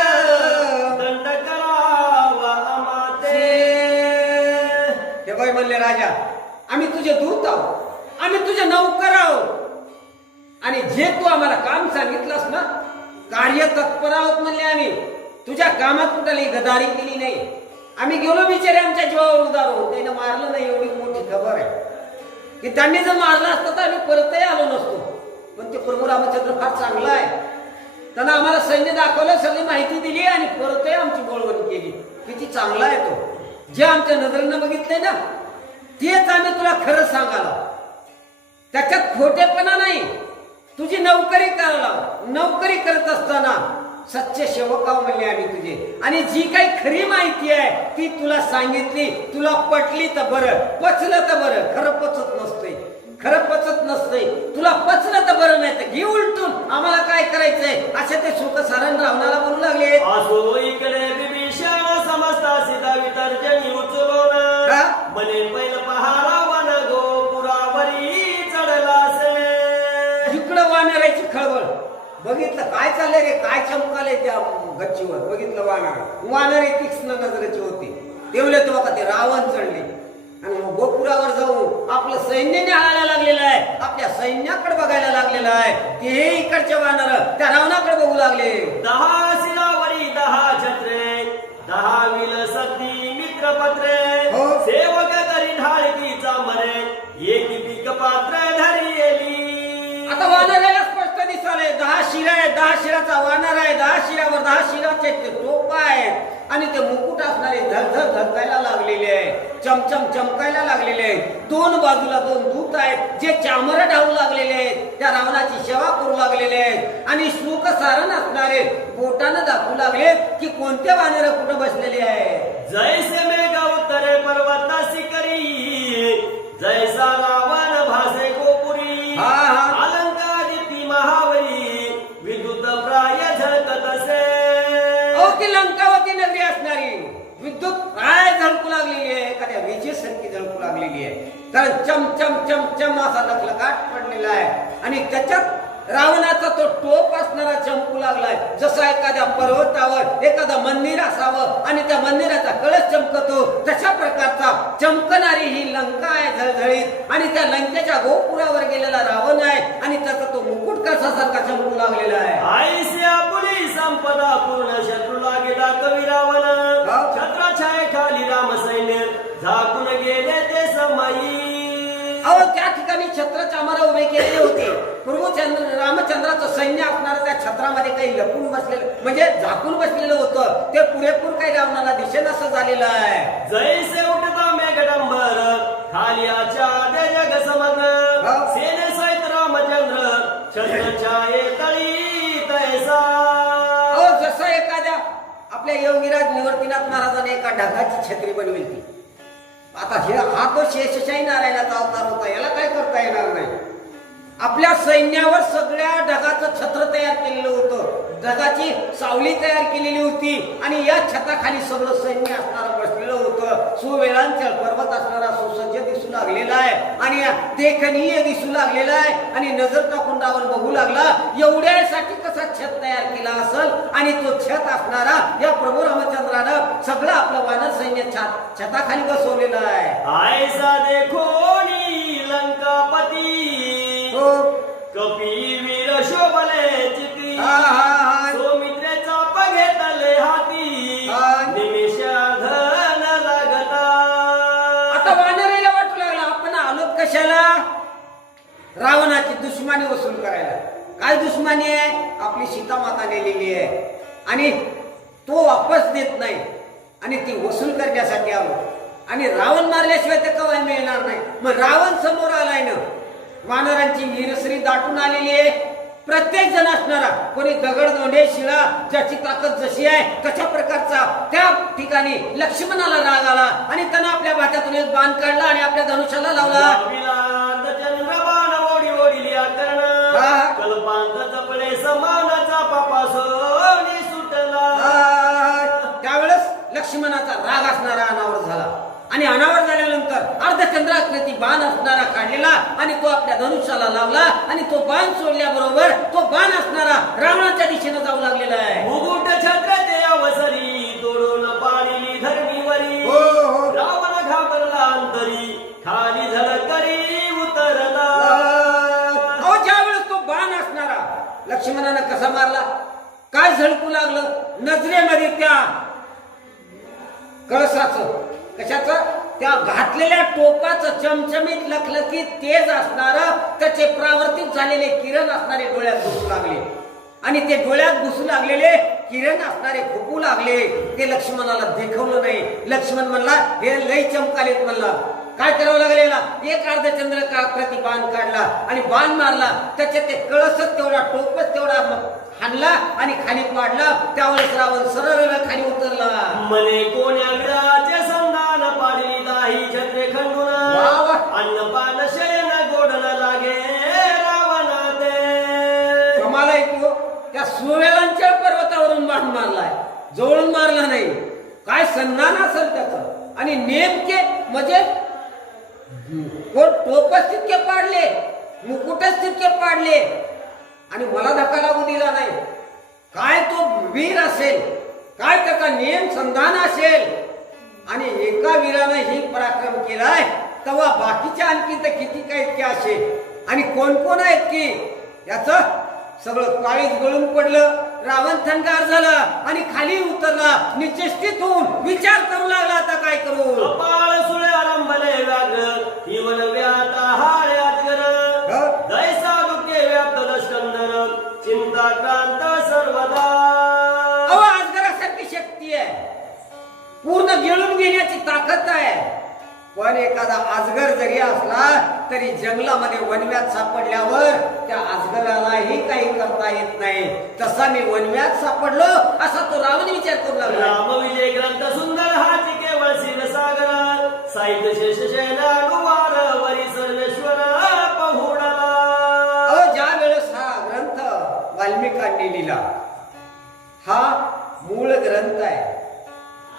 दंड करावा आमाते. आम्ही तुझे नौकर आहोत आणि जे तू आम्हाला काम सांगितलंस ना, कार्य तत्पर आहोत म्हणले आम्ही. तुझ्या कामात कुठली गदारी केली नाही. आम्ही गेलो बिचारे आमच्या जीवावर उदार होऊन. त्यानं मारलं नाही एवढी मोठी खबर आहे की त्यांनी जर मारलं असतं तर आम्ही परतही आलो नसतो. पण ते प्रभू रामचंद्र फार चांगला आहे. त्यांना आम्हाला सैन्य दाखवलं, सगळी माहिती दिली आणि परतही आमची बोलवणी केली. किती चांगला आहे तो. जे आमच्या नजरेनं बघितलंय ना तेच आम्ही तुला खरं सांगायला. त्याच्यात खोटेपणा नाही. तुझी नोकरी करायला, नोकरी करत असताना सच्चे सेवकाव म्हणले आम्ही तुझे. आणि जी काही खरी माहिती आहे ती तुला सांगितली. तुला पटली तर बरं, पचलं तर बरं. खरं पचत नसतंय, खरं पचत नसतंय. तुला पचलं तर बरं, नाही तर घे उलटून. आम्हाला काय करायचंय असे ते सुख सारण रावणाला बोलू लागले. असो इकडे विभीषण समजता सीता वितर्जनी उचलून म्हणे बैल पहा रावण गोपुरावरी चढला से. इकडं वानराची खळबळ. बघितलं काय चाललंय रे, काय चमकालंय त्या गच्चीवर. बघितलं वानरे तीक्ष्ण नजरेची होती. तेवढे तो का ते रावण चढले आणि गोपुरावर जाऊन आपलं सैन्य न्याहाळायला लागलेलं आहे. आपल्या सैन्याकडे बघायला लागलेलं आहे. ते इकडचे वानर त्या रावणाकडे बघू लागले. 10 शिलावरी 10 छत्रे 10 विल सती मित्रपत्रे हो. सेवक करी ढाळकीचा मरे एक पीक पात्र धरी येली. आता वानराला स्पष्ट दिसाले 10 शिरा आहे. 10 शिराचा वानर आहे. 10 शिरावर 10 शिराचे ते टोप आहेत आणि ते मुकुट असणारे धगधग धगकायला लागलेले आहे. चमचम चमकायला लागलेले आहेत. दोन बाजूला 2 दूत आहेत जे चामर ढावू लागलेले आहेत. त्या रावणाची सेवा करू लागलेले आहेत आणि श्लोक सारण असणारे बोटानं दाखवू लागले की कोणते वानर कुठं बसलेले आहे. जैसे मेघ उत्तरे पर्वतासी करी जैसा रावण भासे गोपुरी अलंकादिती महावरी विद्युत प्राय झळकत असे. ती लंकावती नगरी असणारी विद्युत काय झळकू लागलेली आहे. एखाद्या विजेसारखी झळकू लागलेली आहे. कारण चम चम चम चम असा लखलकाट पडलेला आहे आणि त्याच्यात रावणाचा तो टोप असणारा चमकू लागलाय. जसा एखाद्या पर्वतावर एखादं मंदिर असावं आणि त्या मंदिराचा कळस चमकतो तशा प्रकारचा चमकणारी ही लंका आहे झळझळीत. आणि त्या लंकेच्या गोपुरावर गेलेला रावण आहे आणि त्याचा तो मुकुट कसासारखा चमकू लागलेला आहे. आईस्या पुली संपदा पूर्ण शत्रूला गेला कवी रावण. छत्राछाये खाली राम सैन्य झाकून गेले ते समाई. अहो त्या ठिकाणी छत्र चामर उभे केलेले होते. प्रभू रामचंद्राचं सैन्य असणार त्या छत्रामध्ये काही लपून बसलेलं म्हणजे झाकून बसलेलं होतं. ते पुरेपूर काही रावणाला दिसेन असं झालेलं आहे. जैसे उठता मेघडंबर खाली आचार्य जग समग्र सेने सहित रामचंद्र छत्रछाये तळी तैसा. अहो जसं एखाद्या आपल्या योगीराज निवर्तीनाथ महाराजांनी एका ढगाची छत्री बनवली ती. आता हा तो शेषशाही नारायणाचा अवतार होता. याला काय करता येणार नाही. आपल्या सैन्यावर सगळ्या ढगाचं छत्र तयार केलेलं होतं. ढगाची सावली तयार केलेली होती आणि या छताखाली सगळं सैन्य असणारं बसलेलं होतं. सुवेळांचल पर्वत असणारा सुसज्ज दिसू लागलेला आहे आणि देखणीय दिसू लागलेला आहे. आणि नजर टाकून रावण बघू लागला एवढ्यासाठी कसा छत तयार केला असेल. आणि तो छत असणारा या प्रभू रामचंद्रानं सगळं आपलं वानर सैन्य छताखाली बसवलेलं आहे. आयसा देखोनी लंकापती कपिवीर शोभले चिती सौमित्रेचा पघेतले हाती निमिषार्ध न लागता. आता वानराला वाटू लागला आपण आलो कशाला. रावणाची दुश्मनी वसूल करायला. काय दुश्मनी आहे. आपली सीता माता नेलेली आहे आणि तो वापस देत नाही आणि ती वसूल करण्यासाठी आलो. आणि रावण मारल्याशिवाय ते कवाय मिळणार नाही. मग रावण समोर आलाय ना. वानरांची वीरश्री दाटून आलेली आहे. प्रत्येक जण असणारा कोणी दगड दोंडे शिळा ज्याची ताकद जशी आहे तशा प्रकारचा त्या ठिकाणी लक्ष्मणाला राग आला आणि त्यानं आपल्या भात्यातून एक बाण काढला आणि आपल्या धनुष्याला लावला. चंद्रबाण ओढी ओढिली कर्ण कल्पांत जपले समानाचा पापासोनी सुटला. त्यावेळेस लक्ष्मणाचा राग असणारा अनावर झाला आणि अनावर झाल्यानंतर अर्धचंद्राकृती बाण असणारा काढलेला आणि तो आपल्या धनुष्याला लावला आणि तो बाण सोडल्याबरोबर तो बाण असणारा रावणाच्या दिशेने जाऊ लागलेला आहे. मुकुट छत्र ते अवसरी तोडून पाडली धर्मीवरी. रावण घाबरला अंतरी खाली झळकरी उतरला. लक्ष्मणानं कसा मारला, काय झळकू लागलं नजरेमध्ये त्या कळसाचं, कशाचं, त्या घातलेल्या टोपाचं चमचमीत लखलखीत तेज असणारं त्याचे प्रावर्तित झालेले किरण असणारे डोळ्यात घुसू लागले आणि ते डोळ्यात घुसू लागलेले किरण असणारे खोकू लागले. ते लक्ष्मणाला देखवलं नाही. लक्ष्मण म्हणला हे लय चमकालेत म्हणला. काय करावं लागलेला, एक अर्धचंद्र काळाप्रती बाण काढला आणि बाण मारला. त्याचे ते कळसच तेवढा टोपच तेवढा हाणला आणि खाली पाडला. त्यावेळेस रावण सरळ खाली उतरला. मने कोण्या विराचे संधान पाडली दाही छत्रे खंडून, वा वा. अन्नपान शयन गोडन लागे रावणा ते. कमाल आहे की हो. त्या सुवेलांच्या पर्वतावरून बाण मारलाय, जवळून मारला नाही. काय सन्मान असेल त्याचा. आणि नेमके म्हणजे कोण टोपच तितके पाडले, मुकुटच तितके पाडले आणि मला धक्का लागू दिला नाही. काय तो वीर असेल, काय त्याचा नियम संधान असेल. आणि एका वीराने ही पराक्रम केलाय तेव्हा बाकीच्या आणखी तर किती काय इतके असेल. आणि कोण कोण आहेत की याच सगळं काळीज गळून पडलं. रावण थंगार झाला आणि खाली उतरला. निश्चित होऊन विचार करू लागला, आता काय करू. कपाळ सुळे आरंभले व्याघ्र हिवन व्याता हाळ्यात गर, दैसा दुखे व्याप्त दशकंदर चिंता क्रांत सर्वदा. अहो अजगरासारखी शक्ती आहे, पूर्ण गिळून घेण्याची ताकद आहे. पण एखादा अजगर जरी असला तरी जंगलामध्ये वनव्यात सापडल्यावर त्या अजगरालाही काही करता येत नाही. तसा मी वनव्यात सापडलो असा तो रावण विचार करू लागला. राम विजय ग्रंथ सुंदर हाती केवळ क्षीरसागर, साहित्य शेष शैलानुवार वरी सर्वेश्वर पहुडला. ज्या वेळेस हा ग्रंथ वाल्मिकांनी लिहिला, हा मूळ ग्रंथ आहे.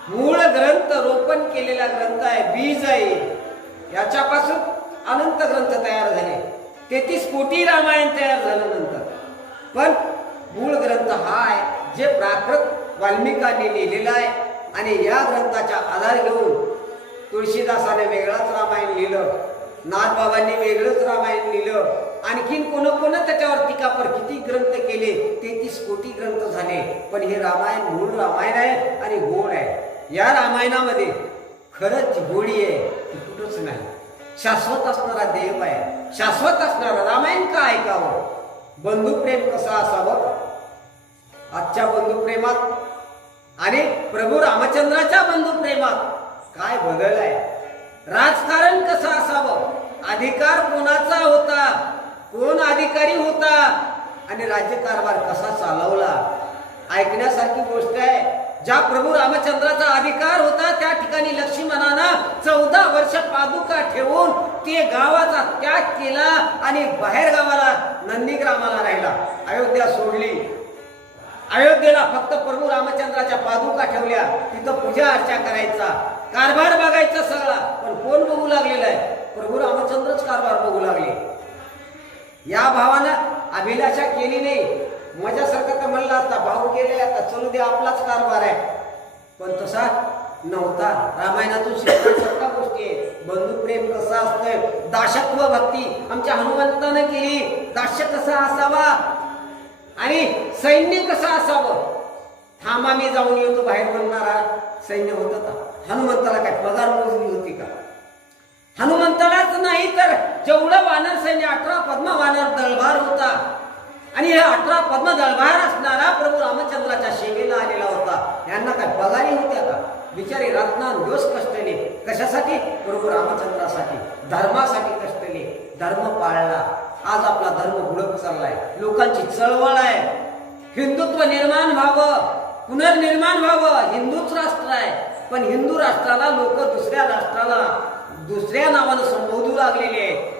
मूळ ग्रंथ रोपण केलेला ग्रंथ आहे, बीज आहे. याच्यापासून अनंत ग्रंथ तयार झाले. 33 कोटी रामायण तयार झालं नंतर. पण मूळ ग्रंथ हा आहे जे प्राकृत वाल्मिकांनी लिहिलेला आहे. आणि या ग्रंथाचा आधार घेऊन तुळशीदासाने वेगळाच रामायण लिहिलं, नाथबाबांनी वेगळंच रामायण लिहिलं. आणखीन कोण त्याच्यावर टीकापर किती ग्रंथ केले, 33 कोटी ग्रंथ झाले. पण हे रामायण मूळ रामायण आहे आणि गोड आहे. या रामायणामध्ये खरंच गोडी आहे ती कुठंच नाही. शाश्वत असणारा देव आहे, शाश्वत असणारा रामायण का ऐकावं. बंधुप्रेम कसं असावं. आजच्या बंधुप्रेमात आणि प्रभू रामचंद्राच्या बंधुप्रेमात काय बदल आहे. राजकारण कसं असावं, अधिकार कोणाचा होता, कोण अधिकारी होता आणि राज्यकारभार कसा चालवला, ऐकण्यासारखी गोष्ट आहे. ज्या प्रभू रामचंद्राचा अधिकार होता त्या ठिकाणी लक्ष्मणानं 14 वर्ष पादुका ठेवून ते गावाचा त्याग केला आणि बाहेर गावाला नंदीग्रामाला राहिला. अयोध्या सोडली. अयोध्येला फक्त प्रभू रामचंद्राच्या पादुका ठेवल्या, तिथं पूजा अर्चा करायचा, कारभार बघायचा सगळा. पण कोण बघू लागलेला आहे, प्रभू रामचंद्रच कारभार बघू लागले. या भावानं अभिलाषा केली नाही. माझ्यासारखं तर म्हणलं आता भाऊ गेले, आता चलू दे आपलाच कारभार आहे. पण तसा नव्हता. रामायणातून शिकण्यासारख्या गोष्टी आहेत. बंधुप्रेम कसं असतंय, दासत्व भक्ती आमच्या हनुमंतानं केली. दास्य कसा असावा आणि सैन्य कसं असावं. थांबा मी जाऊन येतो बाहेर म्हणणारा सैन्य होतं का. हनुमंताला काय पगार मोजली होती का. हनुमंतालाच नाही तर जेवढं वानर सैन्य 18 पद्म वानर दळभार होता आणि हे 18 पद्म दळभार असणारा प्रभू रामचंद्राच्या सेवेला आलेला होता. यांना काय पगारी होत्या का. बिचारी रात्रंदिवस कष्टले. कशासाठी, प्रभू रामचंद्रासाठी, धर्मासाठी कष्टले. धर्म पाळला. आज आपला धर्म बुडत चाललाय. लोकांची चळवळ आहे. हिंदुत्व निर्माण व्हावं, पुनर्निर्माण व्हावं. हिंदूच राष्ट्र आहे पण हिंदू राष्ट्राला लोक दुसऱ्या राष्ट्राला दुसऱ्या नावानं संबोधू लागलेले आहेत.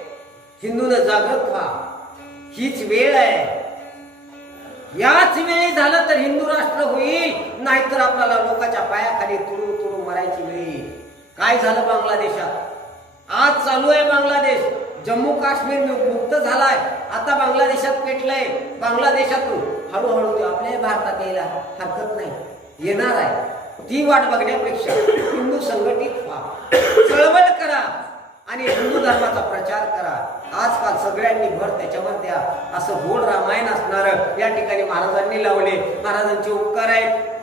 हिंदूनं जागृत व्हा, हीच वेळ आहे. याच वेळी झालं तर हिंदू राष्ट्र होईल, नाहीतर आपल्याला लोकांच्या पायाखाली तुडू तुडू मरायची वेळ. काय झालं बांगलादेशात. आज चालू आहे बांगलादेश. जम्मू काश्मीर मुक्त झालाय, आता बांगलादेशात पेटलंय. बांगलादेशातून हळूहळू आपल्या भारतात यायला हरकत नाही, येणार आहे. ती वाट बघण्यापेक्षा हिंदू संघटित व्हा, चळवळ करा आणि हिंदू धर्माचा प्रचार करा. आजकाल सगळ्यांनी भर त्याच्यावर द्या, असं गोड रामायण असणार या ठिकाणी महाराजांनी लावले. महाराजांचे उपकार आहेत.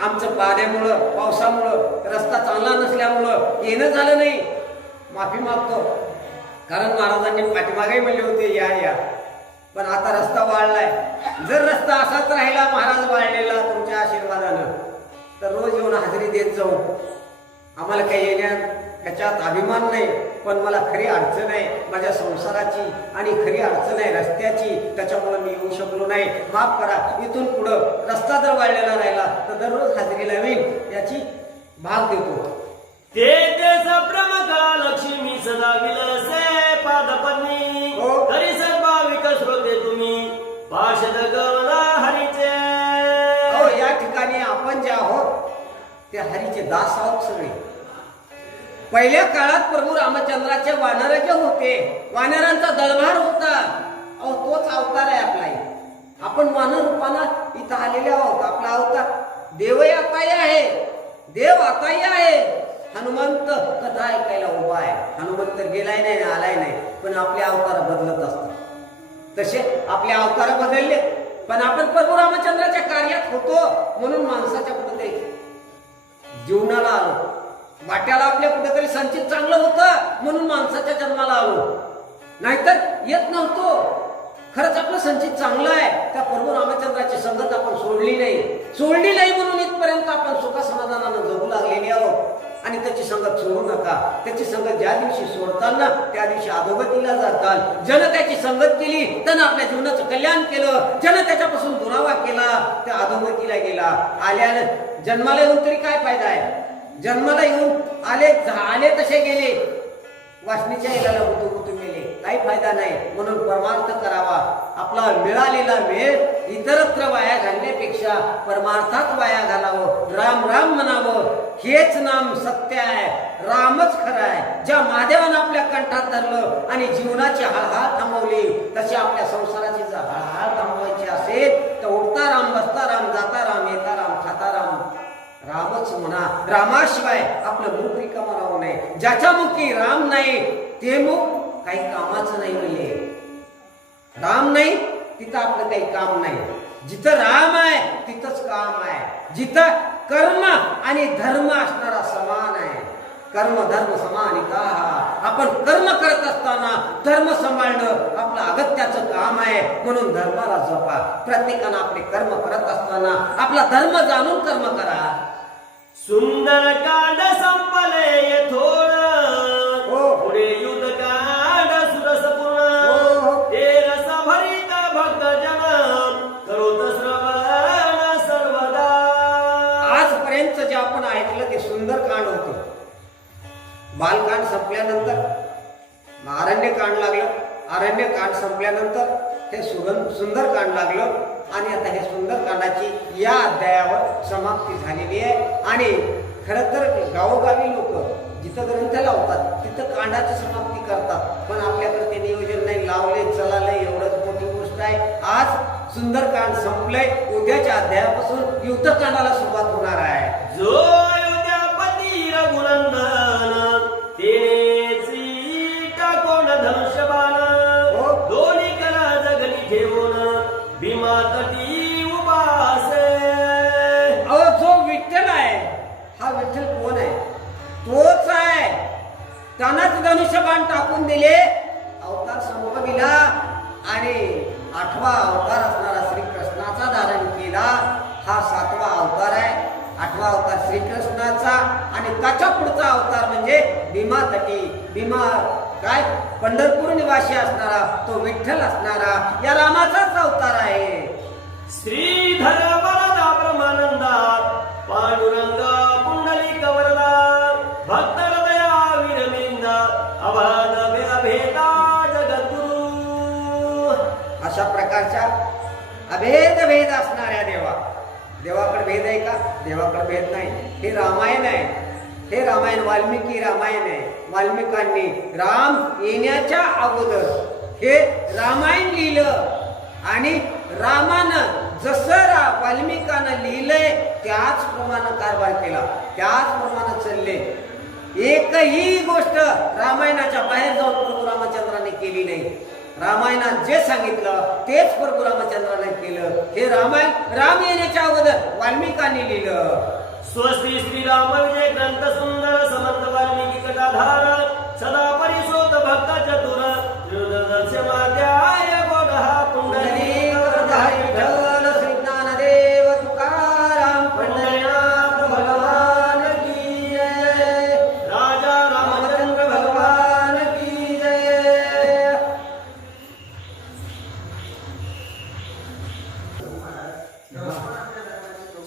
आमचं पाण्यामुळं, पावसामुळं, रस्ता चांगला नसल्यामुळं येणं झालं नाही, माफी मागतो. कारण महाराजांनी पाठीमागे म्हणले होते या या, पण आता रस्ता वाढलाय. जर रस्ता असाच राहिला महाराज वाढलेला तुमच्या आशीर्वादानं, तर रोज येऊन हजेरी देत जाऊ. आम्हाला काही येण्यात ह्याच्यात अभिमान नाही, पण मला खरी अडचण आहे माझ्या संसाराची आणि खरी अडचण आहे रस्त्याची, त्याच्यामुळे मी येऊ शकलो नाही, माफ करा. इथून पुढं रस्ता जर वाढलेला राहिला तर दररोज हजेरी लावीन याची भाग देतो. ते सप्रमका लक्ष्मी सदा विलसे पादपत्नी हो. तरी सर्वाविक श्रोते तुम्ही पार्षद गणा हरीचे. हो, या ठिकाणी आपण जे आहोत ते हरीचे दास आहोत सगळे. पहिल्या काळात प्रभू रामचंद्राचे वानर जे होते, वानरांचा दळभार होता. अहो तोच अवतार आहे आपला. आपण वानर रूपानं इथं आलेले आहोत. आपला अवतार देवही आताही आहे, देव आताही आहे. हनुमंत कथा ऐकायला उभा आहे. हनुमंत गेलाय नाही, आलाय नाही, पण आपले अवतार बदलत असतात. तसे आपले अवतार बदलले, पण आपण प्रभू रामचंद्राच्या कार्यात होतो म्हणून माणसाच्या कुठेतरी जीवनाला आलो. वाट्याला आपल्या कुठेतरी संचित चांगलं होतं म्हणून माणसाच्या जन्माला आलो, नाहीतर येत नव्हतो. खरंच आपलं संचित चांगलं आहे. त्या प्रभू रामचंद्राची संगत आपण सोडली नाही म्हणून इथपर्यंत आपण सुख समाधानानं जगू लागलेली आहोत. आणि त्याची संगत सोडू नका. त्याची संगत ज्या दिवशी सोडताना त्या दिवशी अधोगतीला जाताल. ज्यानं त्याची संगत केली त्यानं आपल्या जीवनाचं कल्याण केलं. ज्यानं त्याच्यापासून दुरावा केला त्या अधोगतीला गेला. आल्यानं जन्माला येऊन तरी काय फायदा आहे? जन्माला येऊन आले तसे गेले, वासनीच्या इलाला उतू मेले, काही फायदा नाही. म्हणून परमार्थ करावा. आपला मिळालेला वेळ इतरत्र वाया घालण्यापेक्षा परमार्थात वाया घालावं. राम राम म्हणावं. हेच नाम सत्य आहे, रामच खरं आहे. ज्या महादेवानं आपल्या कंठात धरलं आणि जीवनाची हळहळ थांबवली, तशी आपल्या संसाराची जर हळहळ थांबवायची असेल तर उठता राम, बसता राम, जाता राम, येता राम, खाता राम, रामच म्हणा. रामाशिवाय आपलं मुख रिकामं राहू नये. ज्याच्या मुखी राम नाही ते मुख काही कामाचं नाही. म्हणजे राम नाही तिथं आपलं काही काम नाही. जिथं राम आहे तिथंच काम आहे. जिथं कर्म आणि धर्म असणारा समान आहे. कर्म धर्म समानिता. आपण कर्म करत असताना धर्म सांभाळणं आपलं अगत्याचं काम आहे. म्हणून धर्माला जपा. प्रत्येकानं आपले कर्म करत असताना आपला धर्म जाणून कर्म करा. सुंदर कांड संपले थोड, हो. पुढे युद्ध कांड सुरसपूर्ण. ते रस भरित भक्त जन करोत श्रवण सर्वदा. आजपर्यंत जे आपण ऐकलं ते सुंदर कांड होतं. बालकांड संपल्यानंतर अरण्य कांड लागलं. अरण्य कांड संपल्यानंतर हे सुंदर कांड लागलं. आणि आता हे सुंदर कांडाची या अध्यायावर समाप्ती झालेली आहे. आणि खरं तर गावोगावी लोक जिथं ग्रंथ लावतात तिथं कांडाची समाप्ती करतात, पण आपल्याकडे ते नियोजन नाही. लावले चलाले एवढंच मोठी गोष्ट आहे. आज सुंदर कांड संपलंय. उद्याच्या अध्यायापासून युद्ध कांडाला सुरुवात होणार आहे. जो युद्धापती रघुनंदन तेची टाकोण धनुष्यबाण. दोन्ही करा जगली ठेवून भीमा तटी उभासे. अहो जो विठ्ठल आहे, हा विठ्ठल कोण आहे? तोच आहे. त्यानंच धनुष्यबाण टाकून दिले, अवतार संभविला आणि 8वा अवतार असणारा श्रीकृष्णाचा धारण केला. हा 7वा अवतार आहे. 8वा अवतार श्रीकृष्णाचा आणि त्याच्या पुढचा अवतार म्हणजे भीमा तटी. भीमा काय? पंढरपूर निवासी असणारा तो विठ्ठल असणारा या रामाचाच अवतार आहे. श्रीधर वरदा ब्रह्मानंदा पांडुरंग पुंडलिक वरदा भक्त हृदया वीरमिंदा अभान अभेदा जगद्गुरु. अशा प्रकारच्या अभेद भेद असणाऱ्या देवाकडे भेद आहे का? देवाकडे भेद नाही. हे रामायण आहे. हे रामायण वाल्मिकी रामायण आहे. वाल्मिकांनी राम येण्याच्या अगोदर हे रामायण लिहिलं आणि रामानं जसं वाल्मिकानं लिहिलंय त्याचप्रमाणे कारभार केला, त्याचप्रमाणे चालले. एकही गोष्ट रामायणाच्या बाहेर जाऊन प्रभू रामचंद्राने केली नाही. रामायणात जे सांगितलं तेच प्रभू रामचंद्राने केलं. हे रामायण राम येण्याच्या अगोदर वाल्मिकांनी लिहिलं. स्वस्ती श्रीराम विजय ग्रंथ सुंदर समंत वाल्मिकी कटाधार सदा परिशोध भक्त चतुर दर्शन माध्याय गोडहा पुंडली विठ्ठल श्री ज्ञानदेव तुकाराम पंढरीनाथ भगवान की जय. राजा रामचंद्र भगवान की जय.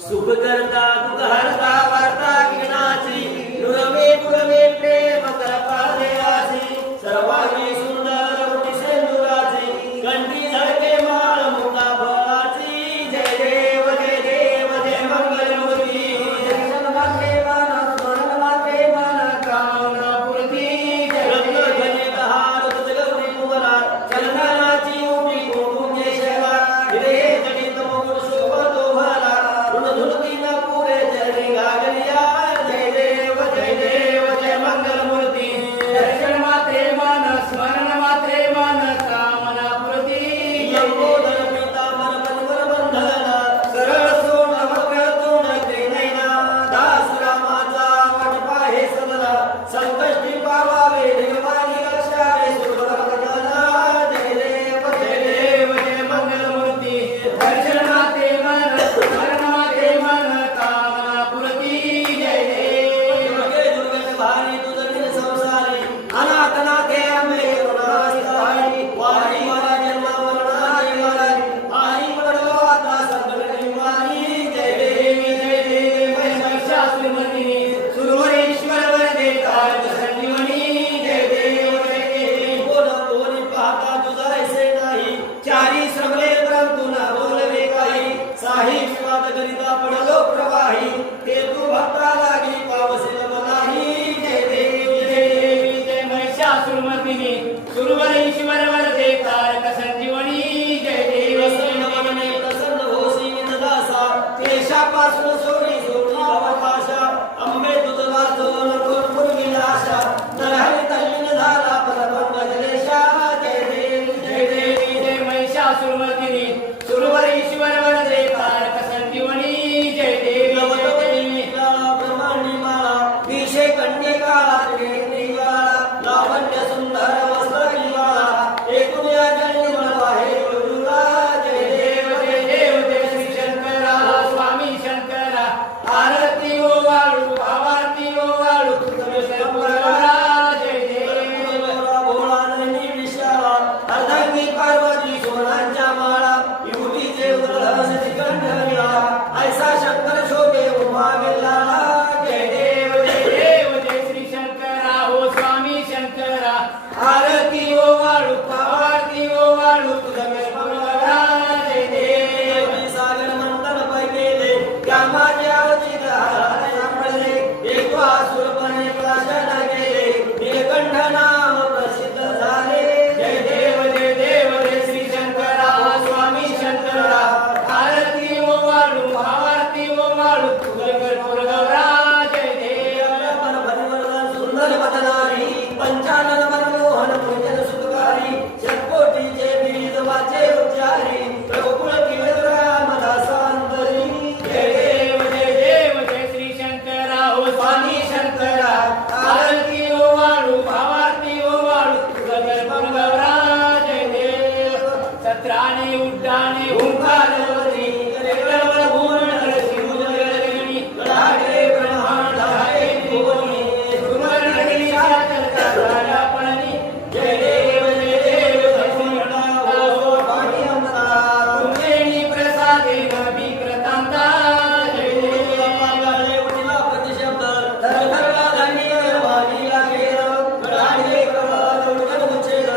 सुख करता दुःख हरता वार्ता विघ्नाची दुर्वे दुर्वे प्रेम करपा देवासी सर्वांगी सुंदर मोठी सेंदुराची कंठी झळके माळ मुक्ता फळाची जय देव जय देव जय मंगल मूर्ती दर्शन मात्रे मन स्मरण मात्रे मन कामना पूर्ती. जय रत्न खचित हार तुझ गौरी कुमारा चंदनाची उभी कुंकुमेश्वरा हिरे जडित मुकुट शोभतो भला ऋणधुलती न पुरे चरणी गागलिया जय देव जय मंगल मूर्ती दर्शन मात्रे मन स्मरण मात्रे मन कामना पूर्ती. लंबोदर पीतांबर पद्मर बंधना सरळ सोड वक्र तोंड त्रिनयना दास रामाचा वाटपा हे सदना संकष्टी पावावे देवानी रक्षावे सुरवर जना जय देव जय मंगल मूर्ती दर्शन मात्रे मन स्मरण मात्रे मन कामना पूर्ती. जय देव दुर्गे दुर्गे भारी तुझ संसारी अनाथनाथे अंबे करुणास्थानी वारी मला जन्म मरणारी वारी आई पडलो आता संकट निवारी जय देवी महिषासुरमर्दिनी सुरवरेश्वर वरदे काल संजीवनी. जय देव बोल कोणी पाहता तुझा ऐसे नाही चारी श्रमले परंतु ना बोलवे काही साही विवाद करिता पडलो प्रवाही ते तू भक्ता लागी पावसे नाही जय देवी जय महिषासुरमर्दिनी सुरवरेश्वर वरदे काल संजीवनी. जय देव प्रसन्न होशी दासा केशापासून सोडी सोडी अवकाशा अंबे तुझ वाचून भरपूर विलासा नरहरी तल्लीन झाला परम गजलेशा जय देवी जय महिषासुरमर्दिनी सुरवरेश्वर वरदे काल संजीवनी. जय देव ब्रह्मांडी माळा विषय कन्यका लावण्य सुंदर वस्त्र किवाळा एकूण या जन्मी मला हे गुरुला जय देव जय श्री शंकरा स्वामी शंकरा आरती ओ वाळू आवारती ओ वाळू तुझे शंकरा. जय देव भोळानी विशाला अर्धांगी पार्वती सोनांच्या माळा युवतीचे उदळण शिखंडला ऐसा शंकर शोभे उमा विल्लाला जय देव जय श्री शंकरा हो स्वामी शंकरा आरती ओ वाळू आवारती ओ वाळू तुझे शंकरा. जय देव सागर मंथन पैकेले त्या माझ्या सांभाळले एक वासुरपणे प्राशन केले नीलकंठ नाम प्रसिद्ध झाले जय देव जय श्री शंकरा स्वामी शंकरा आरती ओ वाळू आवारती ओ वाळू तुझे गौरा. जय देव सुंदर बदनारी पंचानन मनमोहन पूजन सुखकारी षटकोटीचे बीज वाचे उच्चारी प्रभुकुळ किल रामदासांतरी जय देव जय श्री शंकरा हो स्वामी शंकरा आरती ओ वाळू आवारती ओ वाळू तुझे गौरा. जय देव सत्राने उड्डाणे ओंकारवती केवळ भुवन शिवजगणी राडे ब्रह्मांड आहे भुवनी सुमरणी शाचरता राजापणी. जय देव हो पाणी अमृता तुमचेनी प्रसादे नबी प्रतांता. जय देव उठला प्रतिशब्द धरधरला धनी वाणीला घेर राडे कवल उठल उच्चेर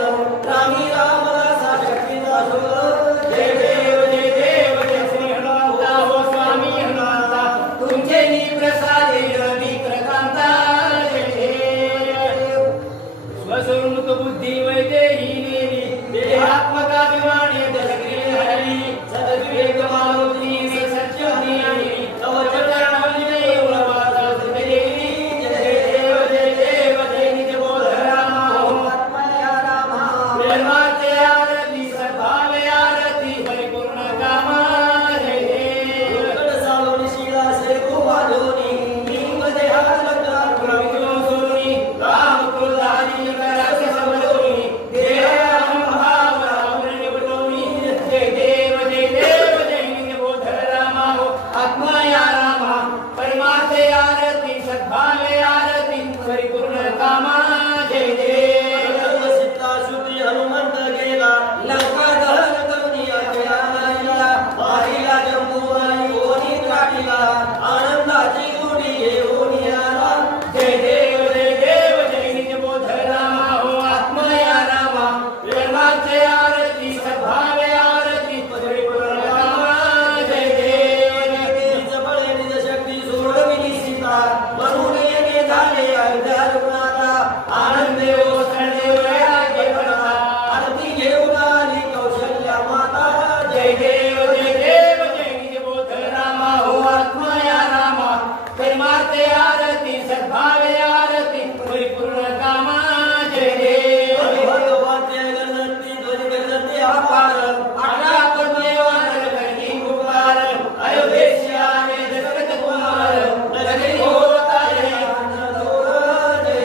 रामी रामदासा शक्तीचा शोध जय देव पार आटा पद्मेवान करती कुमार अयोध्येशी आले दशरथ कुमार नगरी होता जय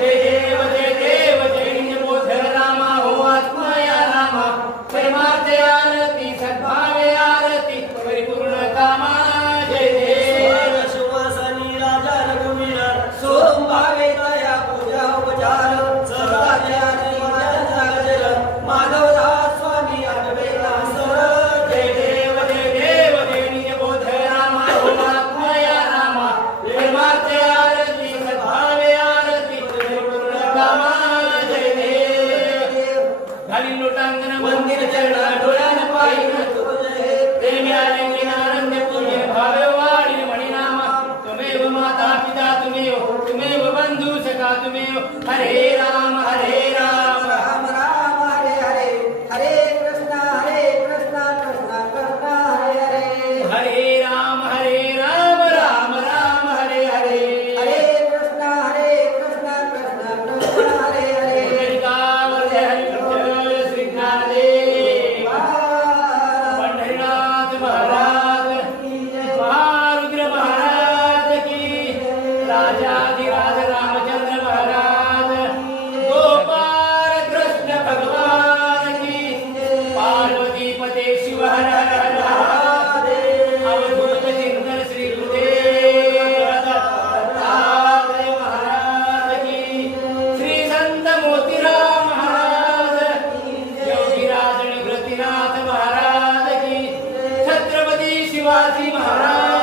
देव जय देव जय बोध रामा हो आत्मया रामा प्रेमार्थे आरती सद्भावे आरती परिपूर्ण कामा जय देव सुवासनी राजा रघुवीर सोम भावे तया पूजा उपचार सदा जयाची गजर माधवदास स्वामी आठवे दासर जय देव जय बोध रामा हो आत्मया रामा प्रेमार्थे आरती सद्भावे आरती परिपूर्ण कामा जय देव घाली लोटांगण मंदिर चरण डोळ्यान पाहिन तुझे प्रेमी आले आनंद पूज्य भावे वाणी मणिनामा तुमेव माता पिता तुमेव बंधू सखा तुमेव हरे राम राम राम हरे हरे हरे कृष्णा कृष्णा कृष्णा हरे हरे हरे राम राम राम हरे हरे हरे कृष्णा कृष्णा कृष्णा हरे हरे हरिकावर हरि विठ्ठल श्री ज्ञानदेव पंढरीनाथ महाराज महारुद्र महाराज की राजाधिराज रामचंद्र महाराज गोपाल कृष्ण भगवान की पार्वती पते शिव हर हर महादेव अवधूत चिंतन श्री गुरुदेव दत्तात्रेय महाराज की श्री संत मोतीराम महाराज योगीराज निवृत्तीनाथ महाराज की छत्रपती शिवाजी महाराज